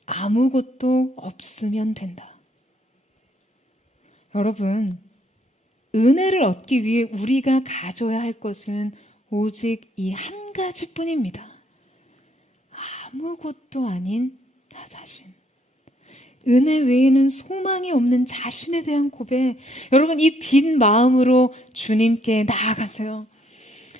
아무것도 없으면 된다. 여러분, 은혜를 얻기 위해 우리가 가져야 할 것은 오직 이 한 가지뿐입니다. 아무것도 아닌 나 자신. 은혜 외에는 소망이 없는 자신에 대한 고백. 여러분, 이 빈 마음으로 주님께 나아가세요.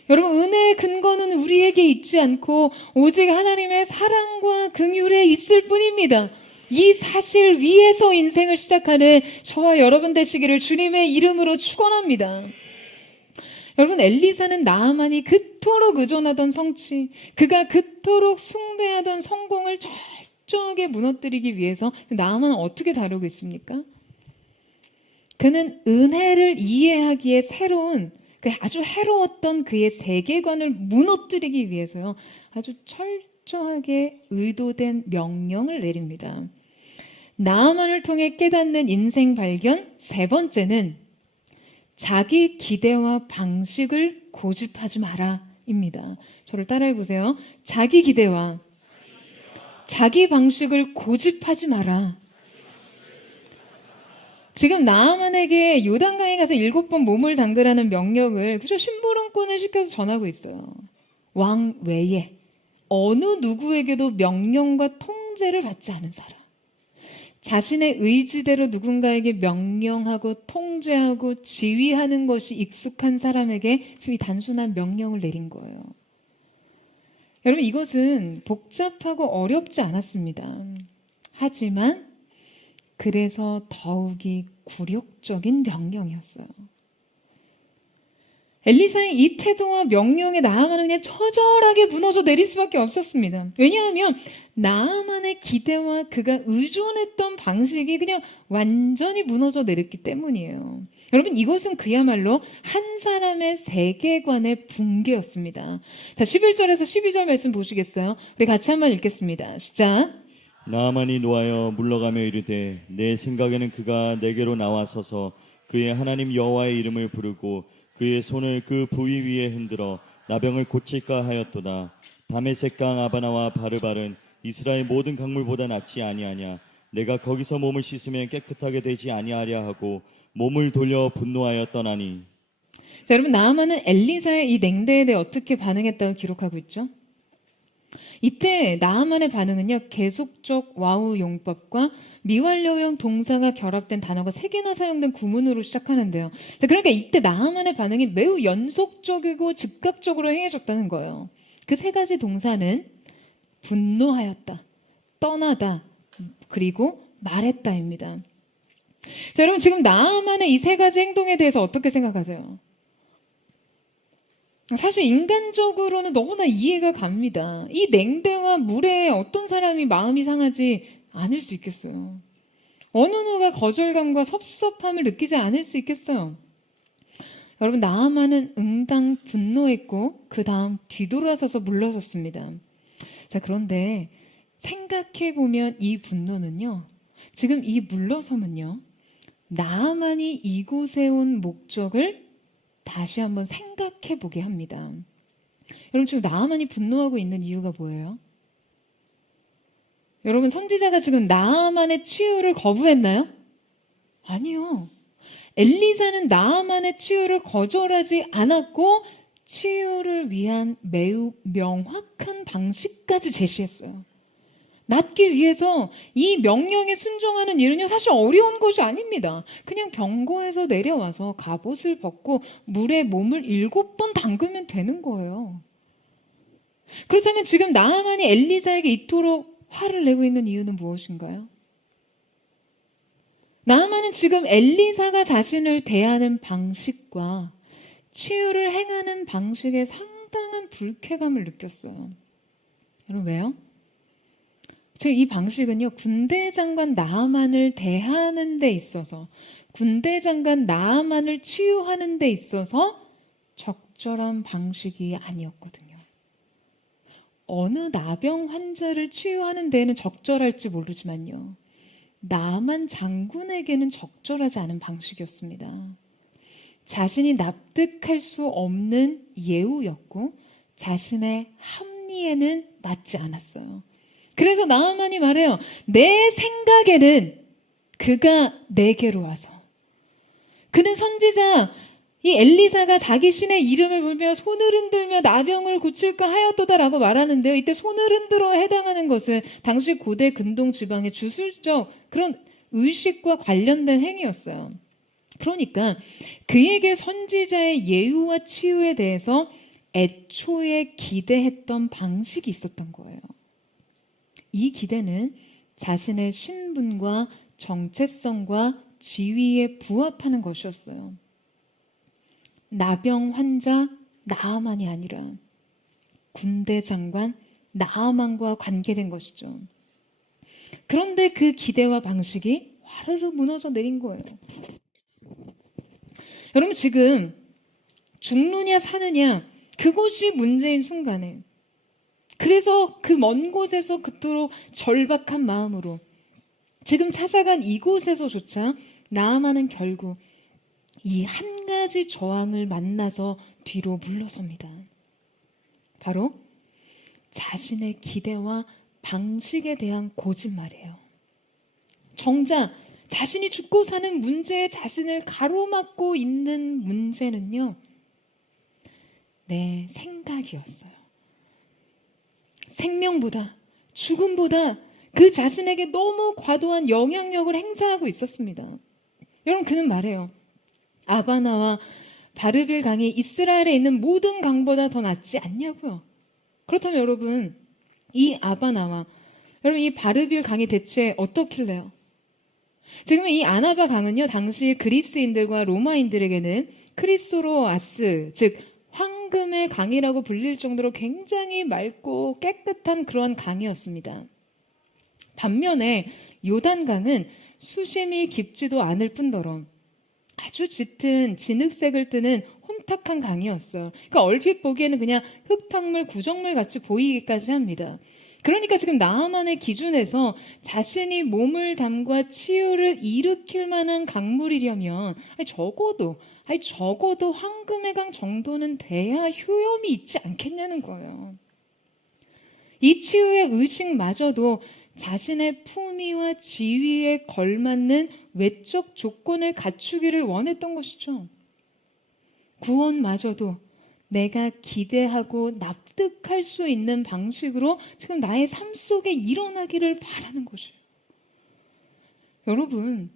여러분, 은혜의 근거는 우리에게 있지 않고 오직 하나님의 사랑과 긍휼에 있을 뿐입니다. 이 사실 위에서 인생을 시작하는 저와 여러분 되시기를 주님의 이름으로 축원합니다. 여러분, 엘리사는 나아만이 그토록 의존하던 성취, 그가 그토록 숭배하던 성공을 철저하게 무너뜨리기 위해서 나아만은 어떻게 다루고 있습니까? 그는 은혜를 이해하기에 새로운, 아주 해로웠던 그의 세계관을 무너뜨리기 위해서요, 아주 철저하게 의도된 명령을 내립니다. 나아만을 통해 깨닫는 인생 발견 세 번째는 자기 기대와 방식을 고집하지 마라입니다. 저를 따라해 보세요. 자기 기대와 자기 방식을 고집하지 마라. 지금 나아만에게 요단강에 가서 7번 몸을 담그라는 명령을 그저 심부름꾼을 시켜서 전하고 있어요. 왕 외에 어느 누구에게도 명령과 통제를 받지 않은 사람. 자신의 의지대로 누군가에게 명령하고 통제하고 지휘하는 것이 익숙한 사람에게 지금 이 단순한 명령을 내린 거예요. 여러분, 이것은 복잡하고 어렵지 않았습니다. 하지만 그래서 더욱이 굴욕적인 명령이었어요. 엘리사의 이 태도와 명령에 나아만은 그냥 처절하게 무너져 내릴 수밖에 없었습니다. 왜냐하면 나아만의 기대와 그가 의존했던 방식이 그냥 완전히 무너져 내렸기 때문이에요. 여러분, 이것은 그야말로 한 사람의 세계관의 붕괴였습니다. 자, 11절에서 12절 말씀 보시겠어요? 우리 같이 한번 읽겠습니다. 시작. 나아만이 노하여 물러가며 이르되 내 생각에는 그가 내게로 나와서서 그의 하나님 여호와의 이름을 부르고 그의 손을 그 부위 위에 흔들어 나병을 고칠까 하였도다. 다메섹 강 아바나와 바르발은 이스라엘 모든 강물보다 낫지 아니하냐. 내가 거기서 몸을 씻으면 깨끗하게 되지 아니하랴 하고 몸을 돌려 분노하여 떠나니. 자, 여러분, 나아만은 엘리사의 이 냉대에 대해 어떻게 반응했다고 기록하고 있죠? 이때 나아만의 반응은요, 계속적 와우 용법과 미완료형 동사가 결합된 단어가 3개나 사용된 구문으로 시작하는데요. 그러니까 이때 나아만의 반응이 매우 연속적이고 즉각적으로 행해졌다는 거예요. 그 3가지 동사는 분노하였다, 떠나다, 그리고 말했다입니다. 자, 여러분, 지금 나아만의 이 3가지 행동에 대해서 어떻게 생각하세요? 사실 인간적으로는 너무나 이해가 갑니다. 이 냉대와 물에 어떤 사람이 마음이 상하지 않을 수 있겠어요. 어느 누가 거절감과 섭섭함을 느끼지 않을 수 있겠어요. 여러분, 나아만은 응당 분노했고 그 다음 뒤돌아서서 물러섰습니다. 자, 그런데 생각해보면 이 분노는요, 지금 이 물러섬은요, 나아만이 이곳에 온 목적을 다시 한번 생각해 보게 합니다. 여러분, 지금 나아만이 분노하고 있는 이유가 뭐예요? 여러분, 선지자가 지금 나아만의 치유를 거부했나요? 아니요. 엘리사는 나아만의 치유를 거절하지 않았고 치유를 위한 매우 명확한 방식까지 제시했어요. 낫기 위해서 이 명령에 순종하는 일은요, 사실 어려운 것이 아닙니다. 그냥 병거에서 내려와서 갑옷을 벗고 물에 몸을 7번 담그면 되는 거예요. 그렇다면 지금 나아만이 엘리사에게 이토록 화를 내고 있는 이유는 무엇인가요? 나아만은 지금 엘리사가 자신을 대하는 방식과 치유를 행하는 방식에 상당한 불쾌감을 느꼈어요. 여러분, 왜요? 이 방식은요, 군대 장관 나아만을 대하는 데 있어서, 군대 장관 나아만을 치유하는 데 있어서 적절한 방식이 아니었거든요. 어느 나병 환자를 치유하는 데에는 적절할지 모르지만요, 나아만 장군에게는 적절하지 않은 방식이었습니다. 자신이 납득할 수 없는 예우였고 자신의 합리에는 맞지 않았어요. 그래서 나아만이 말해요. 내 생각에는 그가 내게로 와서. 그는 선지자, 이 엘리사가 자기 신의 이름을 불며 손을 흔들며 나병을 고칠까 하였도다라고 말하는데요. 이때 손을 흔들어에 해당하는 것은 당시 고대 근동 지방의 주술적 그런 의식과 관련된 행위였어요. 그러니까 그에게 선지자의 예우와 치유에 대해서 애초에 기대했던 방식이 있었던 거예요. 이 기대는 자신의 신분과 정체성과 지위에 부합하는 것이었어요. 나병 환자 나아만이 아니라 군대 장관 나아만과 관계된 것이죠. 그런데 그 기대와 방식이 화르르 무너져 내린 거예요. 여러분, 지금 죽느냐 사느냐 그것이 문제인 순간에, 그래서 그 먼 곳에서 그토록 절박한 마음으로 지금 찾아간 이곳에서조차 나아만은 결국 이 한 가지 저항을 만나서 뒤로 물러섭니다. 바로 자신의 기대와 방식에 대한 거짓말이에요. 정작 자신이 죽고 사는 문제에 자신을 가로막고 있는 문제는요, 내 생각이었어요. 생명보다 죽음보다 그 자신에게 너무 과도한 영향력을 행사하고 있었습니다. 여러분, 그는 말해요. 아바나와 바르빌 강이 이스라엘에 있는 모든 강보다 더 낫지 않냐고요. 그렇다면 여러분, 이 아바나와 여러분 이 바르빌 강이 대체 어떻길래요? 지금 이 아나바 강은요, 당시 그리스인들과 로마인들에게는 크리소로아스, 즉 황금의 강이라고 불릴 정도로 굉장히 맑고 깨끗한 그런 강이었습니다. 반면에 요단강은 수심이 깊지도 않을 뿐더러 아주 짙은 진흙색을 띠는 혼탁한 강이었어요. 그러니까 얼핏 보기에는 그냥 흙탕물, 구정물 같이 보이기까지 합니다. 그러니까 지금 나아만의 기준에서 자신이 몸을 담과 치유를 일으킬 만한 강물이려면 적어도 황금의 강 정도는 돼야 효염이 있지 않겠냐는 거예요. 이 치유의 의식마저도 자신의 품위와 지위에 걸맞는 외적 조건을 갖추기를 원했던 것이죠. 구원마저도 내가 기대하고 납득할 수 있는 방식으로 지금 나의 삶 속에 일어나기를 바라는 것이에요. 여러분,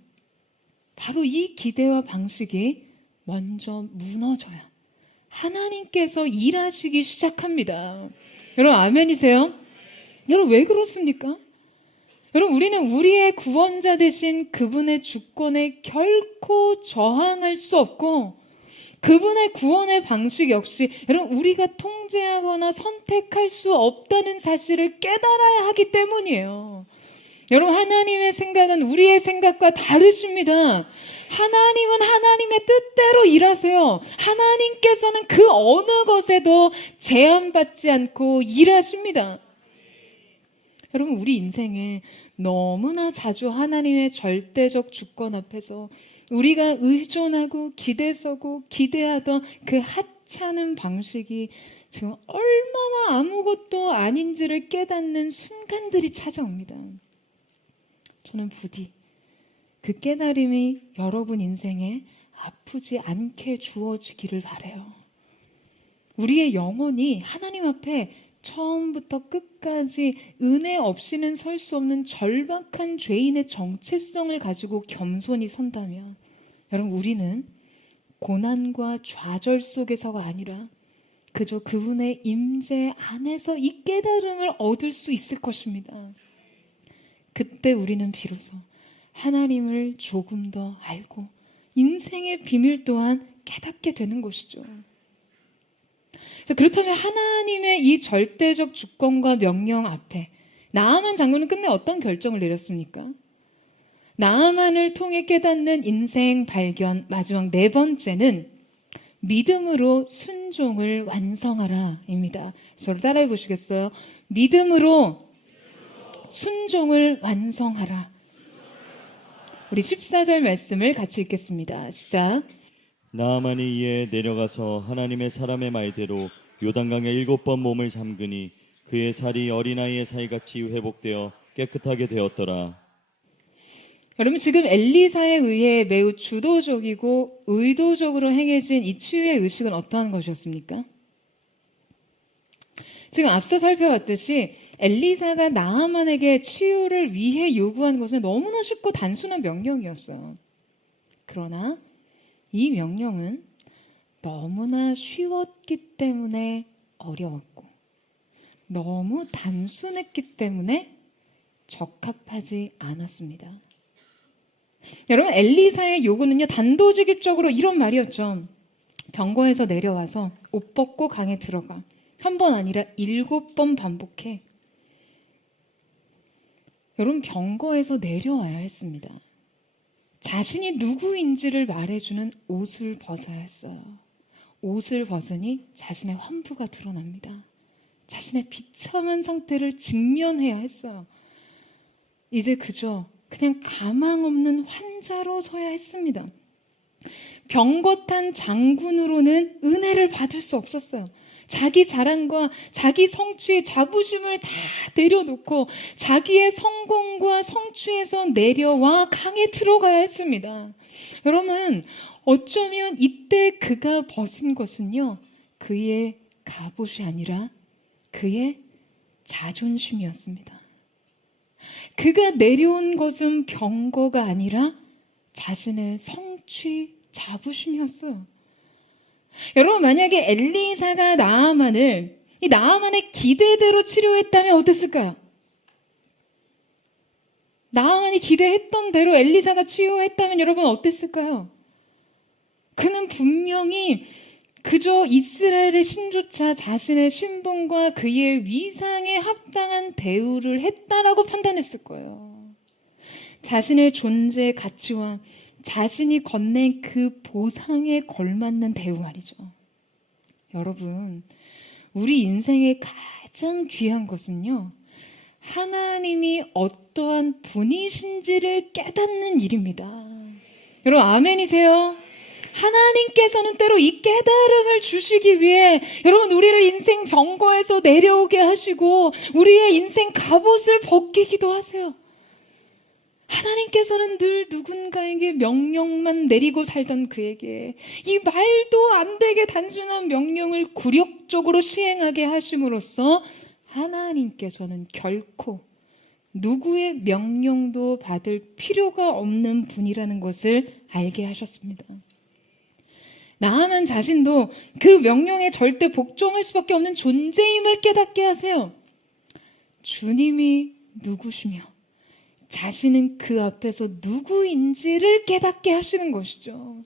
바로 이 기대와 방식이 먼저 무너져야 하나님께서 일하시기 시작합니다. 여러분, 아멘이세요? 여러분, 왜 그렇습니까? 여러분, 우리는 우리의 구원자 되신 그분의 주권에 결코 저항할 수 없고, 그분의 구원의 방식 역시 여러분, 우리가 통제하거나 선택할 수 없다는 사실을 깨달아야 하기 때문이에요. 여러분, 하나님의 생각은 우리의 생각과 다르십니다. 하나님은 하나님의 뜻대로 일하세요. 하나님께서는 그 어느 것에도 제한받지 않고 일하십니다. 여러분, 우리 인생에 너무나 자주 하나님의 절대적 주권 앞에서 우리가 의존하고 기대서고 기대하던 그 하찮은 방식이 지금 얼마나 아무것도 아닌지를 깨닫는 순간들이 찾아옵니다. 저는 부디 그 깨달음이 여러분 인생에 아프지 않게 주어지기를 바라요. 우리의 영혼이 하나님 앞에 처음부터 끝까지 은혜 없이는 설 수 없는 절박한 죄인의 정체성을 가지고 겸손히 선다면 여러분, 우리는 고난과 좌절 속에서가 아니라 그저 그분의 임재 안에서 이 깨달음을 얻을 수 있을 것입니다. 그때 우리는 비로소 하나님을 조금 더 알고 인생의 비밀 또한 깨닫게 되는 것이죠. 그렇다면 하나님의 이 절대적 주권과 명령 앞에 나아만 장군은 끝내 어떤 결정을 내렸습니까? 나아만을 통해 깨닫는 인생 발견 마지막 네 번째는 믿음으로 순종을 완성하라입니다. 저를 따라해 보시겠어요? 믿음으로 순종을 완성하라. 우리 14절 말씀을 같이 읽겠습니다. 시작. 나아만이 이에 내려가서 하나님의 사람의 말대로 요단강에 7번 몸을 잠그니 그의 살이 어린아이의 살같이 회복되어 깨끗하게 되었더라. 여러분, 지금 엘리사에 의해 매우 주도적이고 의도적으로 행해진 이 치유의 의식은 어떠한 것이었습니까? 지금 앞서 살펴봤듯이 엘리사가 나아만에게 치유를 위해 요구한 것은 너무나 쉽고 단순한 명령이었어요. 그러나 이 명령은 너무나 쉬웠기 때문에 어려웠고 너무 단순했기 때문에 적합하지 않았습니다. 여러분, 엘리사의 요구는요, 단도직입적으로 이런 말이었죠. 병거에서 내려와서 옷 벗고 강에 들어가. 한 번 아니라 7번 반복해. 여러분, 병거에서 내려와야 했습니다. 자신이 누구인지를 말해주는 옷을 벗어야 했어요. 옷을 벗으니 자신의 환부가 드러납니다. 자신의 비참한 상태를 직면해야 했어요. 이제 그저 그냥 가망 없는 환자로 서야 했습니다. 병거 탄 장군으로는 은혜를 받을 수 없었어요. 자기 자랑과 자기 성취의 자부심을 다 내려놓고 자기의 성공과 성취에서 내려와 강에 들어가야 했습니다. 여러분, 어쩌면 이때 그가 벗은 것은요, 그의 갑옷이 아니라 그의 자존심이었습니다. 그가 내려온 것은 병거가 아니라 자신의 성취, 자부심이었어요. 여러분, 만약에 엘리사가 나아만을 이 나아만의 기대대로 치료했다면 어땠을까요? 나아만이 기대했던 대로 엘리사가 치유했다면 여러분 어땠을까요? 그는 분명히 그저 이스라엘의 신조차 자신의 신분과 그의 위상에 합당한 대우를 했다라고 판단했을 거예요. 자신의 존재 가치와 자신이 건넨 그 보상에 걸맞는 대우 말이죠. 여러분, 우리 인생의 가장 귀한 것은요, 하나님이 어떠한 분이신지를 깨닫는 일입니다. 여러분 아멘이세요? 하나님께서는 때로 이 깨달음을 주시기 위해 여러분 우리를 인생 병거에서 내려오게 하시고 우리의 인생 갑옷을 벗기기도 하세요. 하나님께서는 늘 누군가에게 명령만 내리고 살던 그에게 이 말도 안 되게 단순한 명령을 굴욕적으로 시행하게 하심으로써 하나님께서는 결코 누구의 명령도 받을 필요가 없는 분이라는 것을 알게 하셨습니다. 나하만 자신도 그 명령에 절대 복종할 수밖에 없는 존재임을 깨닫게 하세요. 주님이 누구시며 자신은 그 앞에서 누구인지를 깨닫게 하시는 것이죠.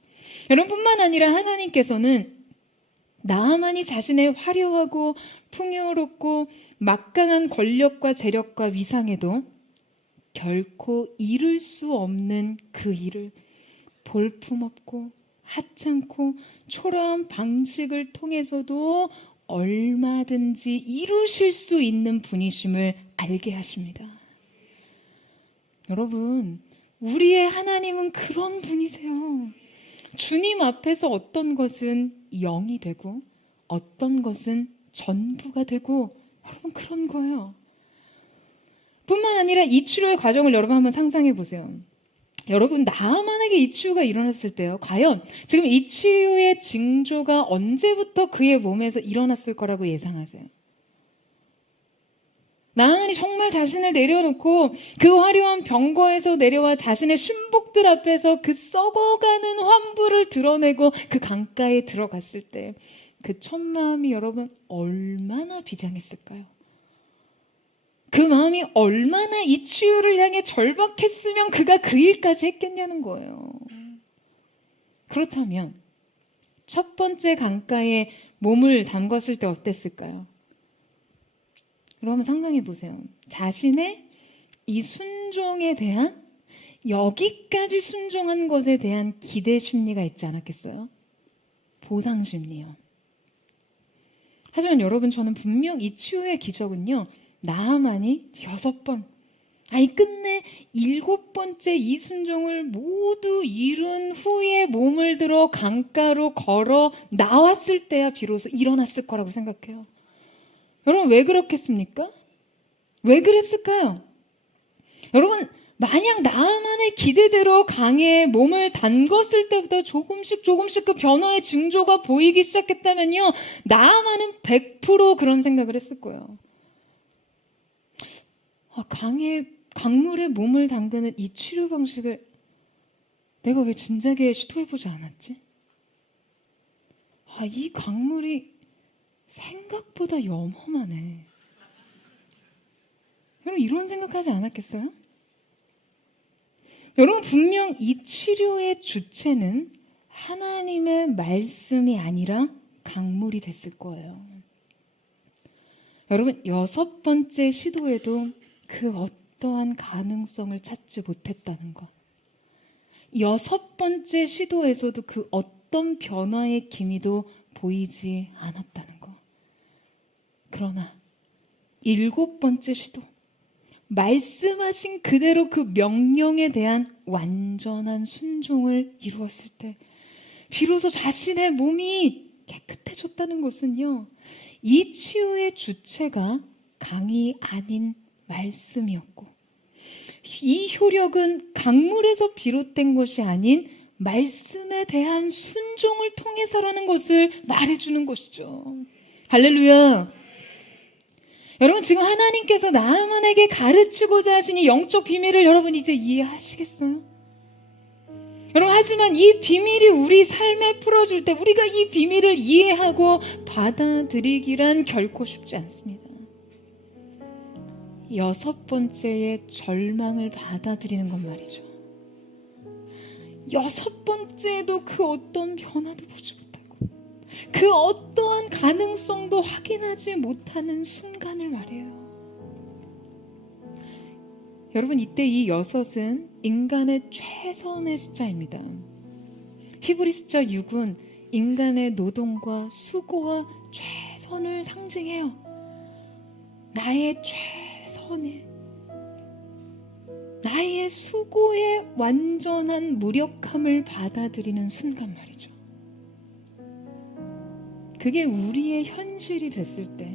여러분뿐만 아니라 하나님께서는 나하만이 자신의 화려하고 풍요롭고 막강한 권력과 재력과 위상에도 결코 이룰 수 없는 그 일을 볼품없고 하찮고 초라한 방식을 통해서도 얼마든지 이루실 수 있는 분이심을 알게 하십니다. 여러분, 우리의 하나님은 그런 분이세요. 주님 앞에서 어떤 것은 0이 되고 어떤 것은 전부가 되고 여러분 그런 거예요. 뿐만 아니라 이 치료의 과정을 여러분 한번 상상해 보세요. 여러분 나하만에게 이 치유가 일어났을 때요. 과연 지금 이 치유의 징조가 언제부터 그의 몸에서 일어났을 거라고 예상하세요? 나하만이 정말 자신을 내려놓고 그 화려한 병거에서 내려와 자신의 신복들 앞에서 그 썩어가는 환부를 드러내고 그 강가에 들어갔을 때 그 첫 마음이 여러분 얼마나 비장했을까요? 그 마음이 얼마나 이 치유를 향해 절박했으면 그가 그 일까지 했겠냐는 거예요. 그렇다면 첫 번째 강가에 몸을 담갔을 때 어땠을까요? 여러분 상상해 보세요. 자신의 이 순종에 대한 여기까지 순종한 것에 대한 기대 심리가 있지 않았겠어요? 보상 심리요. 하지만 여러분 저는 분명 이 치유의 기적은요. 나하만이 6번, 아니 끝내 7번째 이 순종을 모두 이룬 후에 몸을 들어 강가로 걸어 나왔을 때야 비로소 일어났을 거라고 생각해요. 여러분 왜 그렇겠습니까? 왜 그랬을까요? 여러분 만약 나하만의 기대대로 강에 몸을 담궜을 때부터 조금씩 그 변화의 징조가 보이기 시작했다면요. 나하만은 100% 그런 생각을 했을 거예요. 강물에 몸을 담그는 이 치료 방식을 내가 왜 진작에 시도해보지 않았지? 이 강물이 생각보다 염험하네. 여러분 이런 생각하지 않았겠어요? 여러분 분명 이 치료의 주체는 하나님의 말씀이 아니라 강물이 됐을 거예요. 여러분 6번째 시도에도 그 어떠한 가능성을 찾지 못했다는 것. 6번째 시도에서도 그 어떤 변화의 기미도 보이지 않았다는 것. 그러나 7번째 시도, 말씀하신 그대로 그 명령에 대한 완전한 순종을 이루었을 때 비로소 자신의 몸이 깨끗해졌다는 것은요. 이 치유의 주체가 강이 아닌 말씀이었고 이 효력은 강물에서 비롯된 것이 아닌 말씀에 대한 순종을 통해서라는 것을 말해주는 것이죠. 할렐루야. 여러분 지금 하나님께서 나하만에게 가르치고자 하신 이 영적 비밀을 여러분 이제 이해하시겠어요? 여러분 하지만 이 비밀이 우리 삶에 풀어줄 때 우리가 이 비밀을 이해하고 받아들이기란 결코 쉽지 않습니다. 6번째의 절망을 받아들이는 것 말이죠. 6번째에도 그 어떤 변화도 보지 못하고 그 어떠한 가능성도 확인하지 못하는 순간을 말해요. 여러분 이때 이 6은 인간의 최선의 숫자입니다. 히브리 숫자 6은 인간의 노동과 수고와 최선을 상징해요. 나의 최선의 나의 수고의 완전한 무력함을 받아들이는 순간 말이죠. 그게 우리의 현실이 됐을 때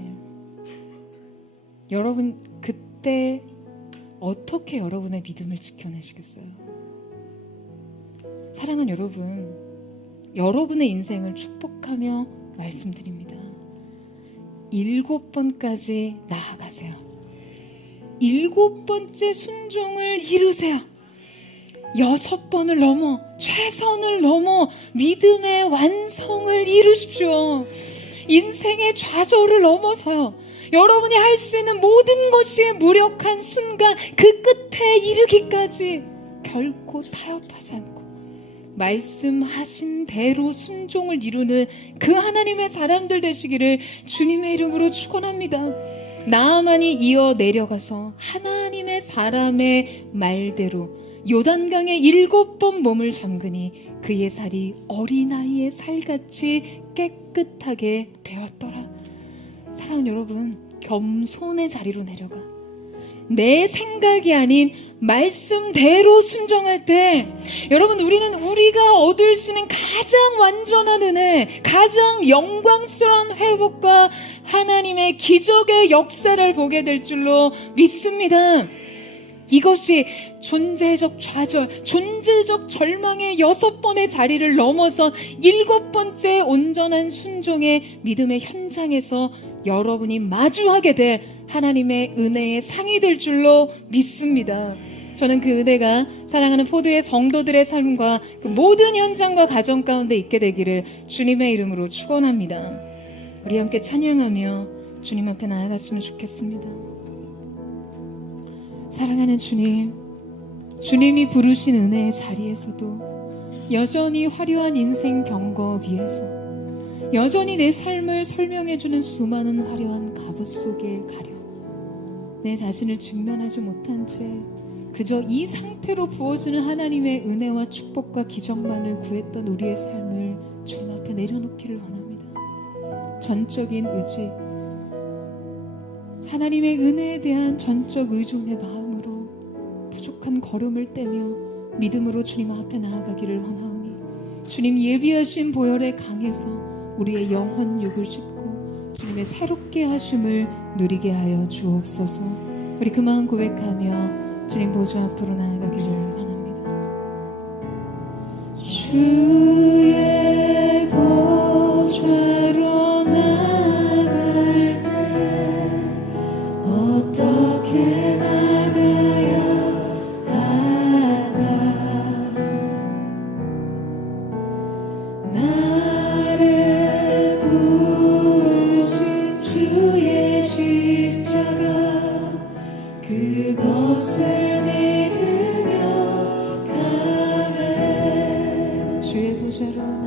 여러분 그때 어떻게 여러분의 믿음을 지켜내시겠어요? 사랑하는 여러분, 여러분의 인생을 축복하며 말씀드립니다. 7번까지 나아가세요. 7번째 순종을 이루세요. 6번을 넘어, 최선을 넘어 믿음의 완성을 이루십시오. 인생의 좌절을 넘어서요. 여러분이 할 수 있는 모든 것이 무력한 순간 그 끝에 이르기까지 결코 타협하지 않고 말씀하신 대로 순종을 이루는 그 하나님의 사람들 되시기를 주님의 이름으로 축원합니다. 나아만이 이어 내려가서 하나님의 사람의 말대로 요단강에 7번 몸을 잠그니 그의 살이 어린아이의 살같이 깨끗하게 되었더라. 사랑하는 여러분, 겸손의 자리로 내려가 내 생각이 아닌 말씀대로 순종할 때 여러분 우리가 얻을 수 있는 가장 완전한 은혜, 가장 영광스러운 회복과 하나님의 기적의 역사를 보게 될 줄로 믿습니다. 이것이 존재적 좌절, 존재적 절망의 6번의 자리를 넘어서 7번째 온전한 순종의 믿음의 현장에서 여러분이 마주하게 될 하나님의 은혜의 상이 될 줄로 믿습니다. 저는 그 은혜가 사랑하는 포도의 성도들의 삶과 그 모든 현장과 가정 가운데 있게 되기를 주님의 이름으로 축원합니다. 우리 함께 찬양하며 주님 앞에 나아갔으면 좋겠습니다. 사랑하는 주님, 주님이 부르신 은혜의 자리에서도 여전히 화려한 인생 경거 위에서 여전히 내 삶을 설명해주는 수많은 화려한 갑옷 속에 가려 내 자신을 직면하지 못한 채 그저 이 상태로 부어지는 하나님의 은혜와 축복과 기적만을 구했던 우리의 삶을 주님 앞에 내려놓기를 원합니다. 전적인 의지, 하나님의 은혜에 대한 전적 의존의 마음으로 부족한 걸음을 떼며 믿음으로 주님 앞에 나아가기를 원하오니 주님 예비하신 보혈의 강에서 우리의 영혼 육을 씻고 주님의 새롭게 하심을 누리게 하여 주옵소서. 우리 그 마음 고백하며 주님 보좌 앞으로 나아가기를 원합니다. 주의 보좌로 나아갈 때 어떻게 나가야 하나 나를 부르신 주의 십자가 그것을 믿으며 가네 주의 보좌로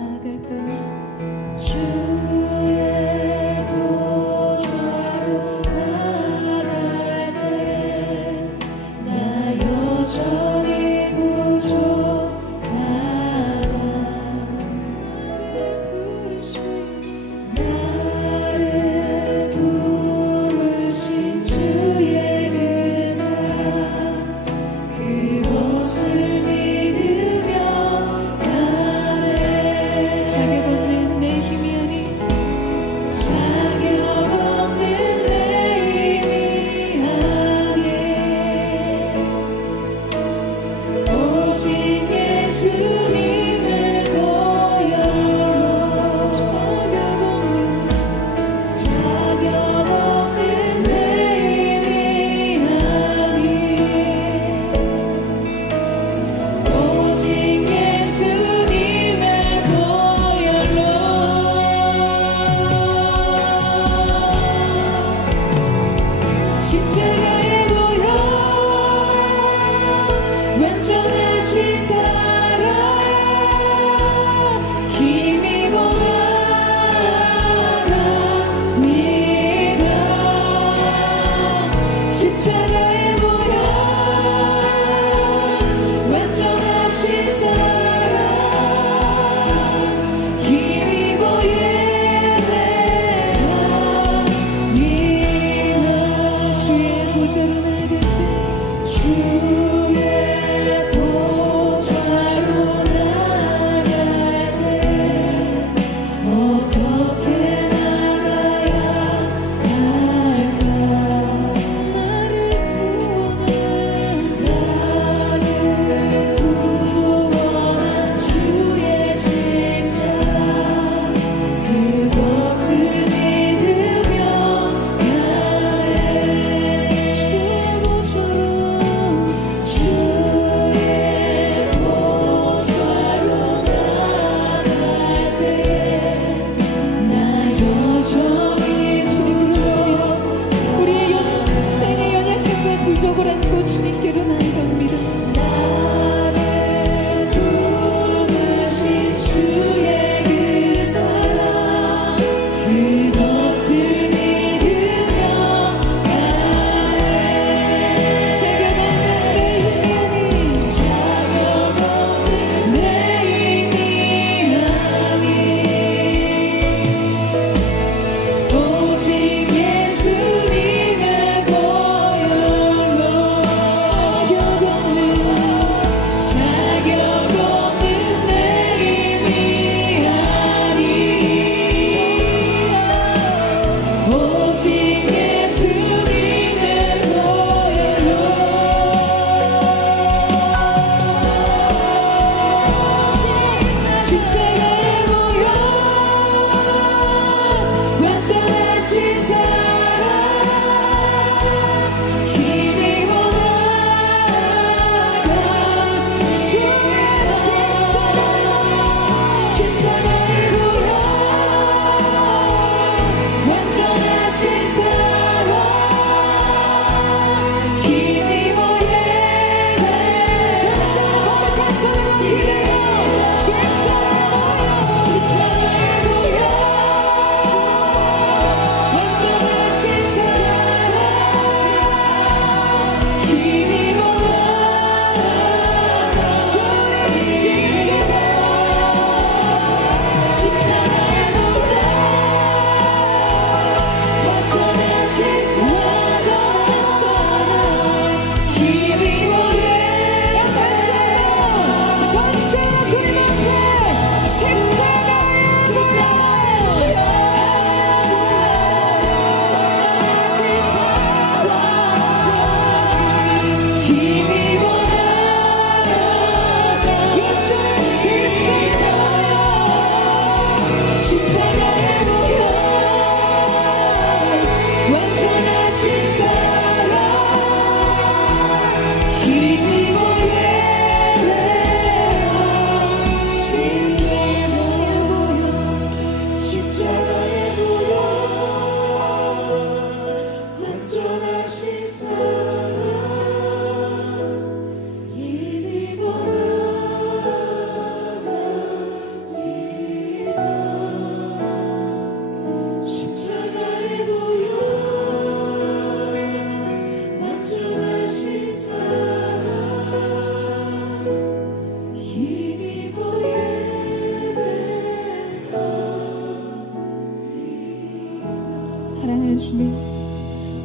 사랑하는 주님,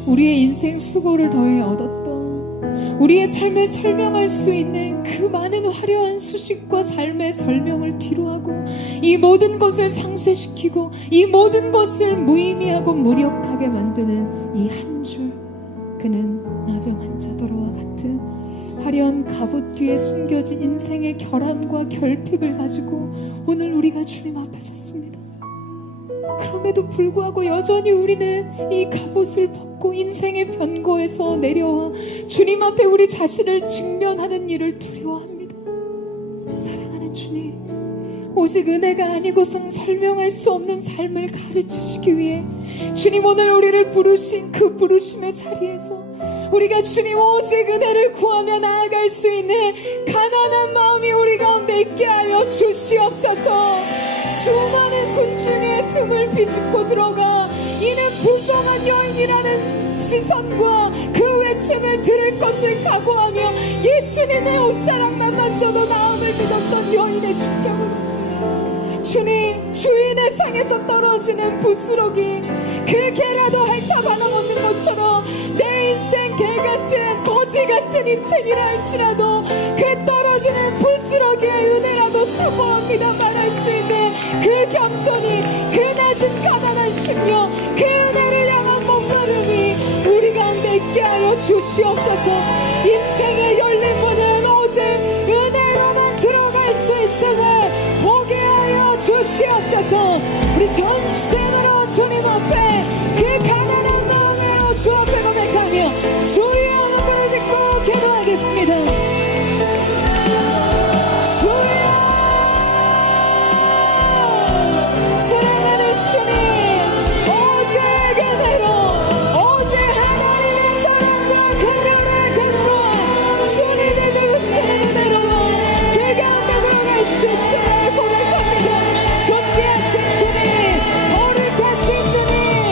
우리의 인생 수고를 더해 얻었던 우리의 삶을 설명할 수 있는 그 많은 화려한 수식과 삶의 설명을 뒤로하고 이 모든 것을 상쇄시키고 이 모든 것을 무의미하고 무력하게 만드는 이 한 줄, 그는 나병 환자더러와 같은 화려한 갑옷 뒤에 숨겨진 인생의 결함과 결핍을 가지고 오늘 우리가 주님 앞에 섰습니다. 그럼에도 불구하고 여전히 우리는 이 갑옷을 벗고 인생의 변고에서 내려와 주님 앞에 우리 자신을 직면하는 일을 두려워합니다. 사랑하는 주님, 오직 은혜가 아니고선 설명할 수 없는 삶을 가르치시기 위해 주님 오늘 우리를 부르신 그 부르심의 자리에서 우리가 주님 오직 은혜를 구하며 나아갈 수 있는 가난한 마음이 우리 가운데 있게 하여 주시옵소서. 수많은 군중의 틈을 비집고 들어가 이는 부정한 여인이라는 시선과 그 외침을 들을 것을 각오하며 예수님의 옷자락만 만져도 나음을 믿었던 여인의 신경을 주님, 주인의 상에서 떨어지는 부스러기 그 개라도 핥아 받아먹는 것처럼 내 인생 개같은 거지같은 인생이라 할지라도 그 떨어지는 부스러기의 은혜라도 사모합니다 말할 수 있는 그 겸손이, 그 낮은 가난한 심령, 그 은혜를 향한 몸걸음이 우리 가운데 있게 하여 주시옵소서. 인생의 열린 문은 오직 은혜로만 들어갈 수 있음을 보게 하여 주시옵소서. 우리 전심으로 주님 앞에 그 가난한 마음으로 주 앞에 고백하며 주의 이름을 짓고 기도하겠습니다. 주여, 사랑하는 주님, 오직 은혜로, 오직 하나님의 사랑과 그녀의 근과 주님의 누구시는 은혜로 그 가운데 들어갈 수 있음을 고백합니다. 존귀하신 주님, 거룩하신 주님,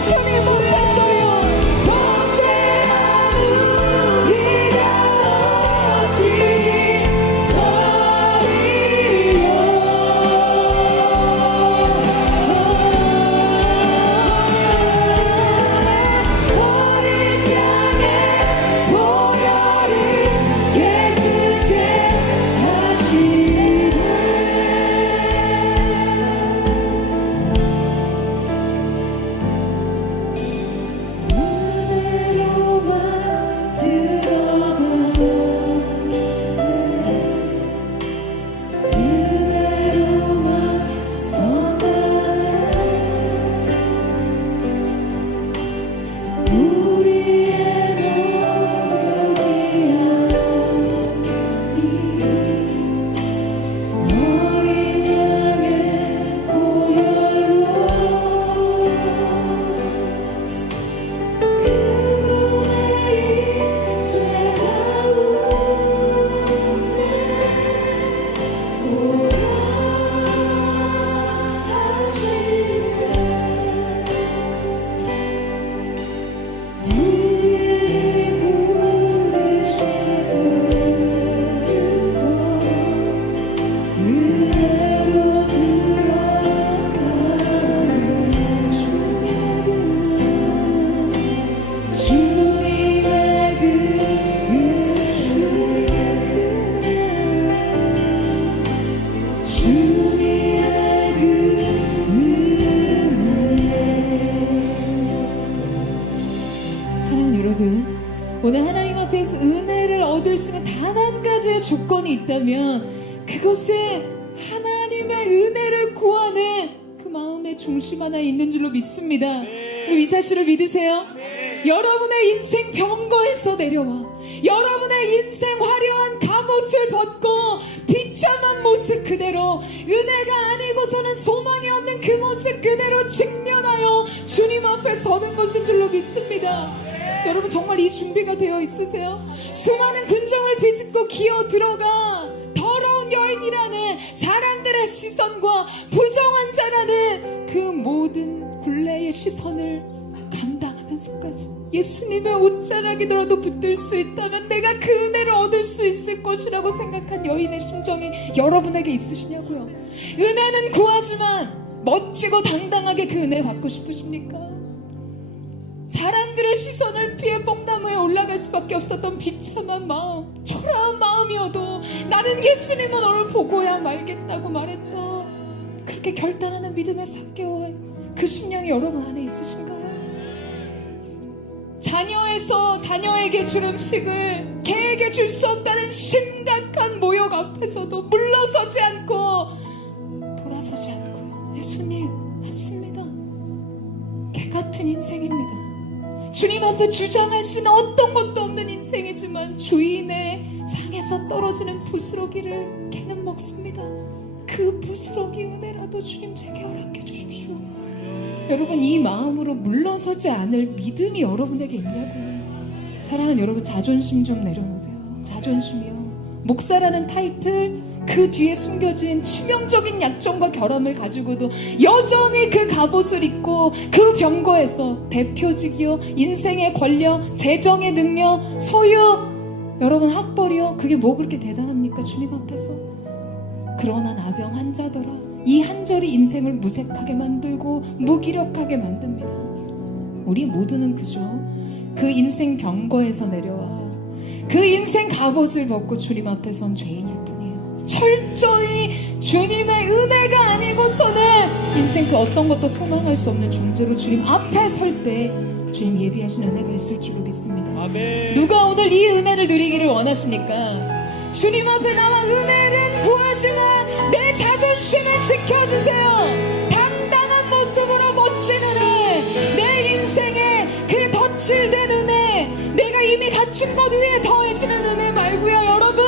주님 앞에서요 범죄한 우리가 어찌 서리요. 어린 양의 보혈을 깨끗게 하시네. 은혜로만 들어가네. 은혜로만 선하네. 우리의 노력이 아니니 어린 양의 보혈로 은혜로 들어가는 주님의 사랑하는 여러분, 오늘 하나님 앞에서 은혜를 얻을 수 있는 단 한 가지의 조건이 있다면 그것은 하나님의 은혜를 구하는 그 마음의 중심 하나에 있는 줄로 믿습니다. 이 사실을 믿으세요? 여러분의 인생 병거에서 내려와 여러분의 인생 화려한 갑옷을 벗고 비참한 모습 그대로 은혜가 아니고서는 소망이 없는 그 모습 그대로 직면하여 주님 앞에 서는 것인 줄로 믿습니다. 여러분 정말 이 준비가 되어 있으세요? 수많은 군정을 비집고 기어 들어가 더러운 여인이라는 사람들의 시선과 부정한 자라는 그 모든 굴레의 시선을 감당하면서까지 예수님의 옷자락이더라도 붙들 수 있다면 내가 그 은혜를 얻을 수 있을 것이라고 생각한 여인의 심정이 여러분에게 있으시냐고요? 은혜는 구하지만 멋지고 당당하게 그 은혜 받고 싶으십니까? 사람들의 시선을 피해 뽕나무에 올라갈 수밖에 없었던 비참한 마음, 초라한 마음이어도 나는 예수님은 너를 보고야 말겠다고 말했던 그렇게 결단하는 믿음의 사개오의 그 심령이 여러분 안에 있으신가요? 자녀에게 줄 음식을 개에게 줄 수 없다는 심각한 모욕 앞에서도 물러서지 않고 돌아서지 않고요. 예수님 맞습니다. 개 같은 인생입니다. 주님 앞에 주장할 수 있는 어떤 것도 없는 인생이지만 주인의 상에서 떨어지는 부스러기를 개는 먹습니다. 그 부스러기 은혜라도 주님 제게 허락해 주십시오. 여러분 이 마음으로 물러서지 않을 믿음이 여러분에게 있냐고요. 사랑하는 여러분 자존심 좀 내려놓으세요. 자존심이요. 목사라는 타이틀 그 뒤에 숨겨진 치명적인 약점과 결함을 가지고도 여전히 그 갑옷을 입고 그 병거에서 대표직이요 인생의 권력, 재정의 능력, 소유 여러분 학벌이요 그게 뭐 그렇게 대단합니까 주님 앞에서. 그러나 나병 환자더라 이 한 절이 인생을 무색하게 만들고 무기력하게 만듭니다. 우리 모두는 그저 그 인생 병거에서 내려와 그 인생 갑옷을 벗고 주님 앞에 선 죄인일 뿐이에요. 철저히 주님의 은혜가 아니고서는 인생 그 어떤 것도 소망할 수 없는 존재로 주님 앞에 설 때 주님 예비하신 은혜가 있을 줄로 믿습니다. 아멘. 누가 오늘 이 은혜를 누리기를 원하십니까? 주님 앞에 나와 은혜는 구하지만 내 자존심을 지켜주세요. 당당한 모습으로 멋진 은혜, 내 인생에 그 덧칠된 은혜, 내가 이미 갖춘 것 위에 더해지는 은혜 말고요. 여러분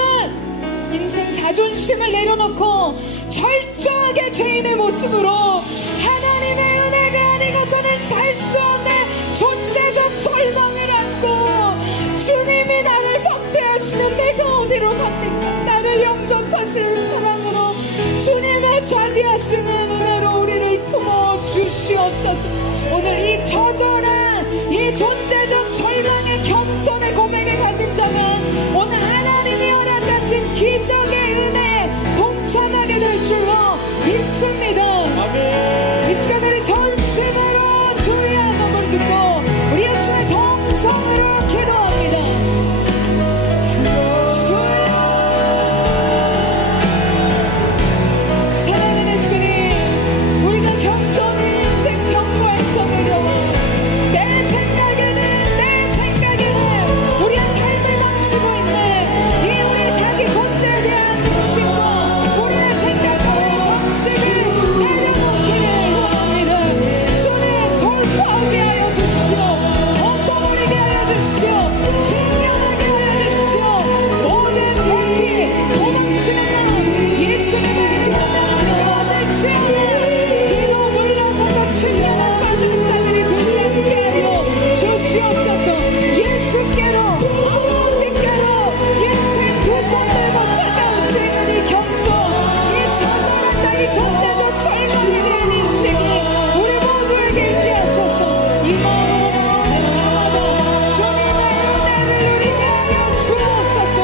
인생 자존심을 내려놓고 철저하게 죄인의 모습으로 하나님의 은혜가 아니고서는 살 수 없는 존재적 절망을 안고 주님이 나를 방패하시는 내가 어디로 갑니까? 나를 영접하시는 사랑으로 주님의 자비하시는 은혜로 우리를 품어주시옵소서. 오늘 이 처져 존재적 절망의 겸손의 고백을 가진 자가 오늘 하나님이 허락하신 기적의 은혜에 동참하게 될 줄로 믿습니다. 이 시간 우리 전심으로 주의 한번 부르짖고 우리 예수의 동성으로 기도합니다. 사랑하는 주님, 우리가 겸손히 인생 경과에서 내려와 내 생각에는 우리의 삶을 망치고 있는 이 우리 자기 존재에 대한 근심과 우리의 생각과 방식을 내려놓기를 원합니다. 주님 돌파하게 하여 주십시오. 벗어버리게 하여 주십시오. 진정하게 하여 주십시오. 모든 대피 도망치는 날 예수님의 이름으로 꺼질지어다. 뒤로 물러서서 침략에 빠지는 자들이 되지 않게 하여 주시옵소서. 예수께로 아버지께로 인생 두 손 들고 찾아올 수 있는 이 겸손, 이 처절한 자기 존재적 절망에 대한 인식이 우리 모두에게 있게 하소서. 이 마음으로 참아다 주님의 은혜를 누리게 하여 주옵소서.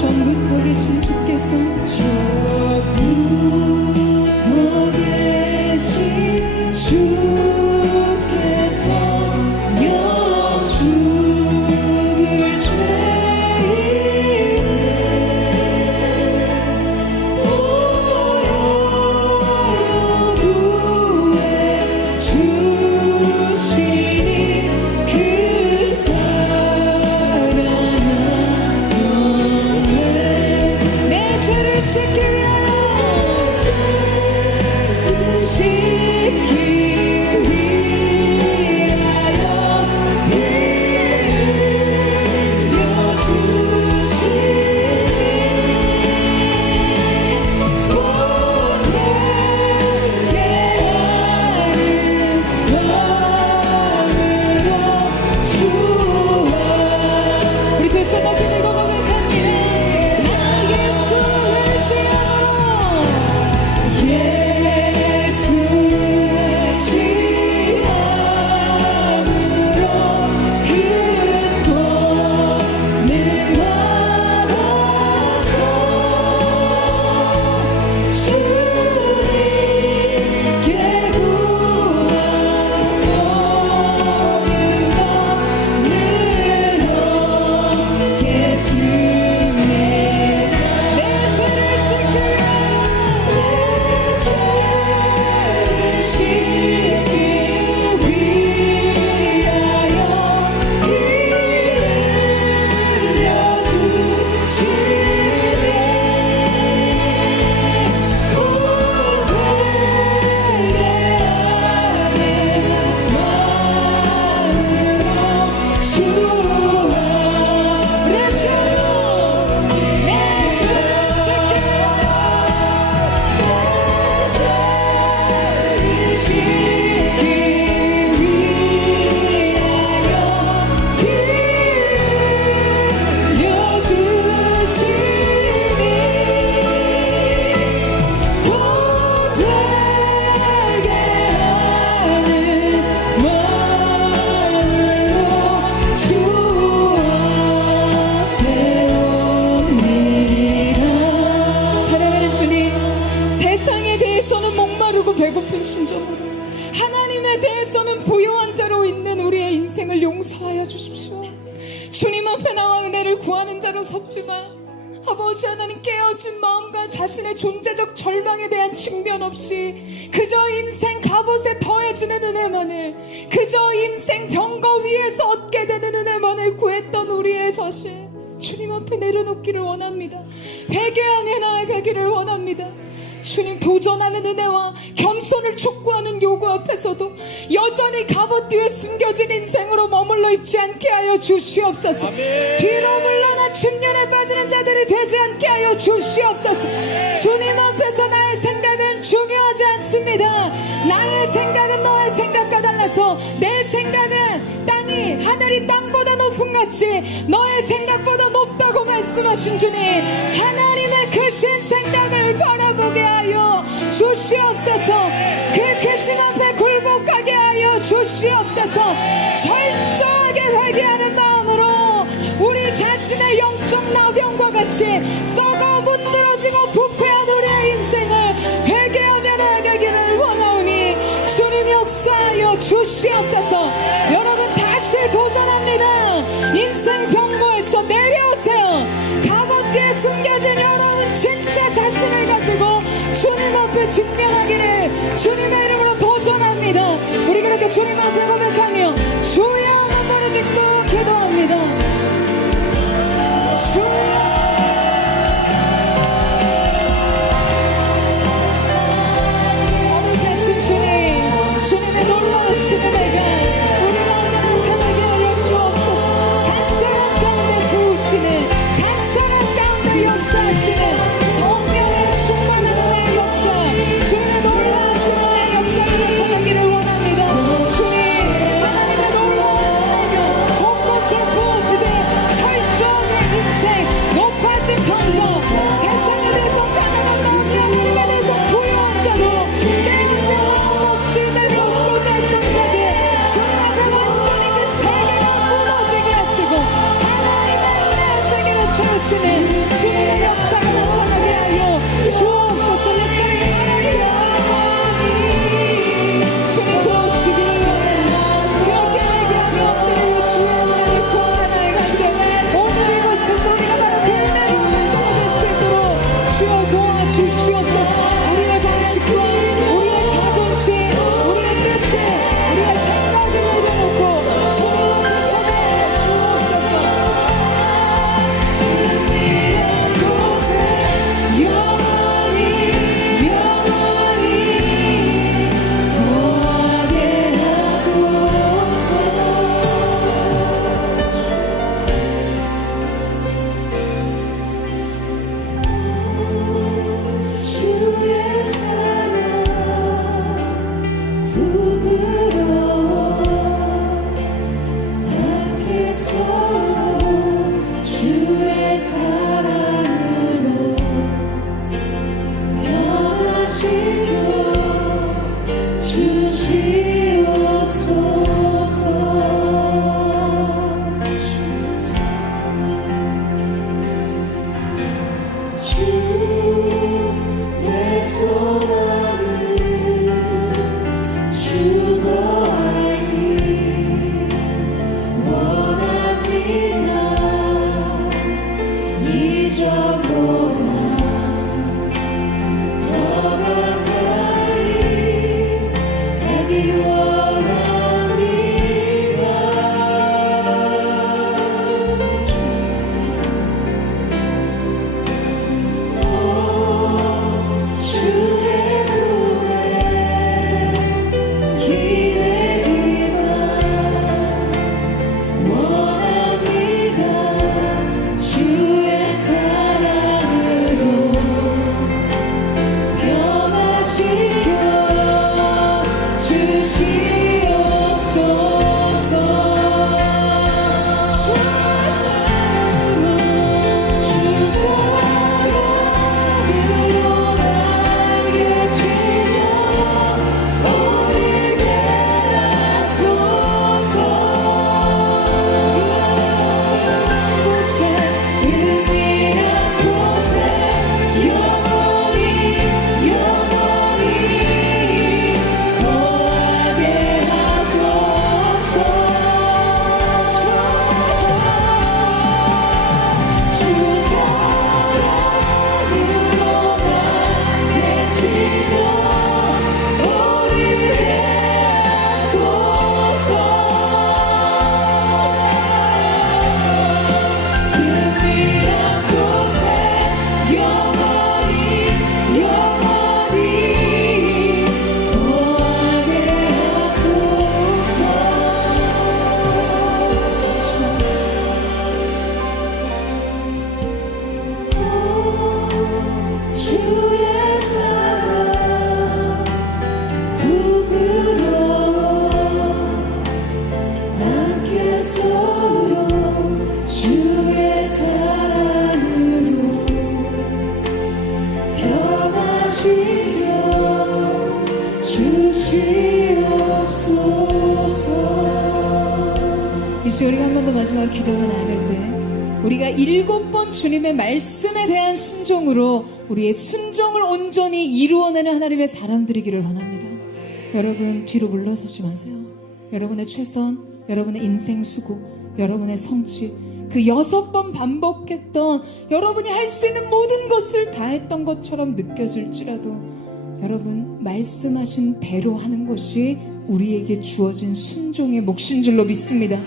전부터 계신 주께서 전부터 계신 주께서 여주를 죄인을 보혈로 구해 주시니 그 사랑은 내 죄를 씻기 위하여 우리 두 손 높이 들고 고백합니다. 나 예수를 지어 예수를 지함으로 큰 권능 받아서 주님께 구한 배고픈 심정으로 하나님에 대해서는 부요한 자로 있는 우리의 인생을 용서하여 주십시오. 주님 앞에 나와 은혜를 구하는 자로 섭지만 아버지 하나님 깨어진 마음과 자신의 존재적 절망에 대한 측면 없이 그저 인생 갑옷에 더해지는 은혜만을, 그저 인생 병거 위에서 얻게 되는 은혜만을 구했던 우리의 자신 주님 앞에 내려놓기를 원합니다. 회개하며 나아가기를 원합니다. 주님, 도전하는 은혜와 겸손을 촉구하는 요구 앞에서도 여전히 갑옷 뒤에 숨겨진 인생으로 머물러 있지 않게 하여 주시옵소서. 뒤로 물러나 측면에 빠지는 자들이 되지 않게 하여 주시옵소서. 주님 앞에서 나의 생각은 중요하지 않습니다. 나의 생각은 너의 생각과 달라서 내 생각은 땅이 하늘이 땅보다 높은 같이 너의 생각보다 높다고 말씀하신 주님, 하나님의 크신 생각을 바라보게 하여 주시옵소서. 그 크신 앞에 굴복하게 하여 주시옵소서. 철저하게 회개하는 마음으로 우리 자신의 영적 나병과 같이 썩어 문드러지고 부패한 우리의 인생을 회개하며 나아가기를 원하오니 주님 역사하여 주시옵소서. 여러분 다시 도전합니다. 인생 병고에서 내려오세요. 갑옷 뒤에 숨겨진 여러분 진짜 자신을 가지고 주님 앞에 직면하기를 주님의 이름으로 도전합니다. 우리 그렇게 주님 앞에 고백하며 주여 눈물을 짓고 기도합니다. 주여 어느하신 주님, 주님의 놀라우신 은혜가 우리 마음에 나타나게 하여 주옵소서. 각 사람 가운데 부으시는, 각 사람 가운데 역사하시는 성령의 충만한 은혜의 역사, 주님의 놀라우신 은혜의 역사가 나타나기를 원합니다. 주님, 하나님의 놀라운 은혜가 곳곳에 부어지되 철저하게 인생 높아진 병거, 세상에 대해서 가난한 마음과 우리가 대해서 부유한 자로 깨우쳐 마음 없이 내려오고자 했던 자들 주님 앞에 완전히 그 세계가 무너지게 하시고 하나님의 은혜의 세계로 채우시는 주님의 역사가 나타나게 하여 주옵소서. 예수님 주님 도우시기를 원합니다. 그렇게 얘기하며 엎드리고 주의 은혜를 구하나이가 되되 오늘 이곳에서 우리가 바로 그 은혜로 완성될 수 있도록 주여 도와주시옵소서. 우리의 방식과 우리의 자존심, 우리의 뜻을, 우리의 생각을 내려놓고 주님 앞에서 내려주옵소서. 이런 곳에 영원히 손으로 주의 사랑으로 변화시켜 주시옵소서. 이 시간 우리가 한 번 더 마지막 기도가 나아갈 때 우리가 7번 주님의 말씀에 대한 순종으로 우리의 순종을 온전히 이루어내는 하나님의 사람들이기를 원합니다. 여러분 뒤로 물러서지 마세요. 여러분의 최선, 여러분의 인생 수고, 여러분의 성취, 그 6번 반복했던 여러분이 할 수 있는 모든 것을 다했던 것처럼 느껴질지라도 여러분 말씀하신 대로 하는 것이 우리에게 주어진 순종의 몫인 줄로 믿습니다.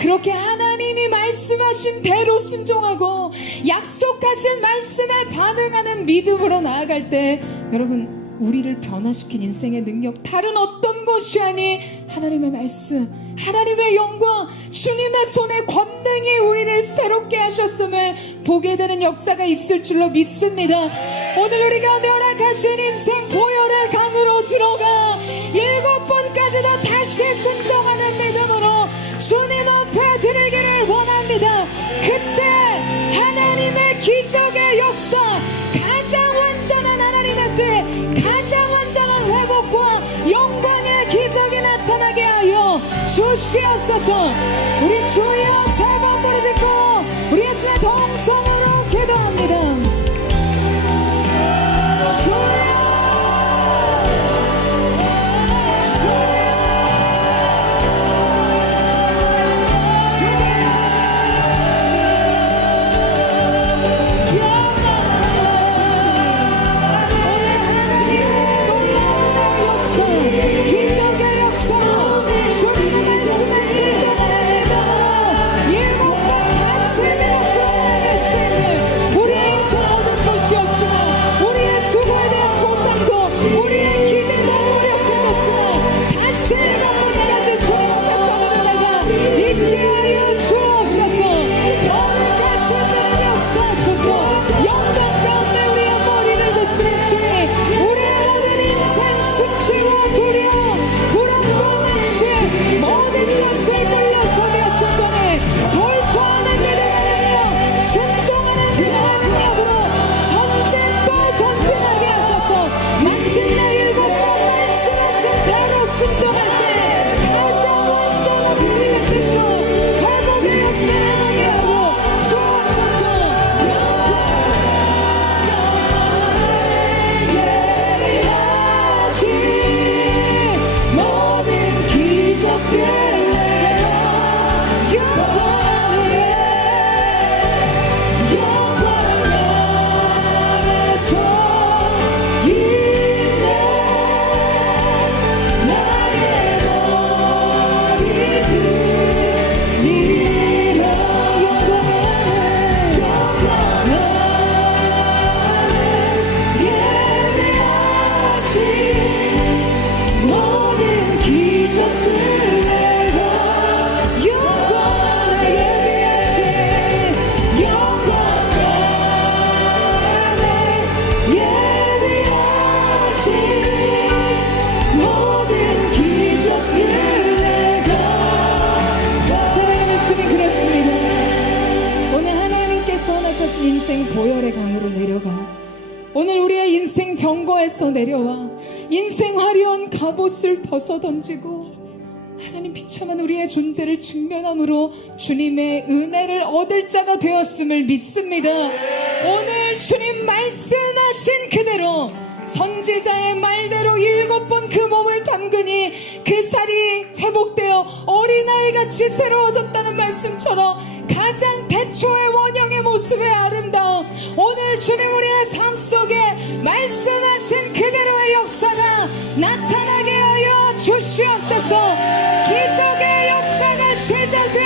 그렇게 하나님이 말씀하신 대로 순종하고 약속하신 말씀에 반응하는 믿음으로 나아갈 때 여러분 우리를 변화시킨 인생의 능력 다른 어떤 것이 아니 하나님의 말씀, 하나님의 영광, 주님의 손의 권능이 우리를 새롭게 하셨음을 보게 되는 역사가 있을 줄로 믿습니다. 오늘 우리 가운데 허락하신 인생 보혈의 강으로 들어가 7번까지 다 다시 순종하는 믿음으로 주님 앞에 드리기를 원합니다. 그때 하나님의 기적의 역사, 가장 완전한 하나님의 뜻, 가장 완전한 회복과 영광의 기적이 나타나게 하여 주시옵소서. 우리 주여 3번 부르짖고 우리의 주의 동성으로 기도합니다. 주여 기적의 역사 주님의 말씀을 실천하며 7번 다시 말씀을 우리의 인생 얻은 것이 없지만 우리의 수고에 대한 보상도 우리의 기대도 무력해졌으나 다시 7번까지 주님 앞에 서나가 있게 하여 주옵소서. 거룩하신 주님 역사하소서. 영광 가운데 우리의 머리를 드시는 주님, 우리의 모든 인생 수치와 두려움, 불안감없이 모든 것을 물러서게 하신 전에 돌파하는 믿음으로 순종하는 능력으로 전쟁도 전진하게 하셔서 마침내 7번 말씀하신 대로 순종할 때 가장 완전한 우리의 뜻과 회복의 역사를 하게 하고 주옵소서. 모든 기적들 영광 안에서 있네. 나의 머리들 이런 영광 안에 예배하신 모든 기적들 내가 영광에 예배하신 영광 안에 예배하신 모든 기적들 내가 사랑하는 주님 그렇습니다. 오늘 하나님께서 허락하신 인생 보혈의 강으로 내려가 오늘 우리의 인생 병거에서 내려와 인생 화려한 갑옷을 벗어던지고 하나님 비참한 우리의 존재를 직면함으로 주님의 은혜를 얻을 자가 되었음을 믿습니다. 오늘 주님 말씀하신 그대로 선지자의 말대로 7번 그 몸을 담그니 그 살이 회복되어 어린아이같이 새로워졌다는 말씀처럼 가장 태초의 원형의 모습의 아름다움 오늘 주님 우리의 삶 속에 말씀하신 그대로의 역사가 나타나게 하여 주시옵소서. 기적의 역사가 시작되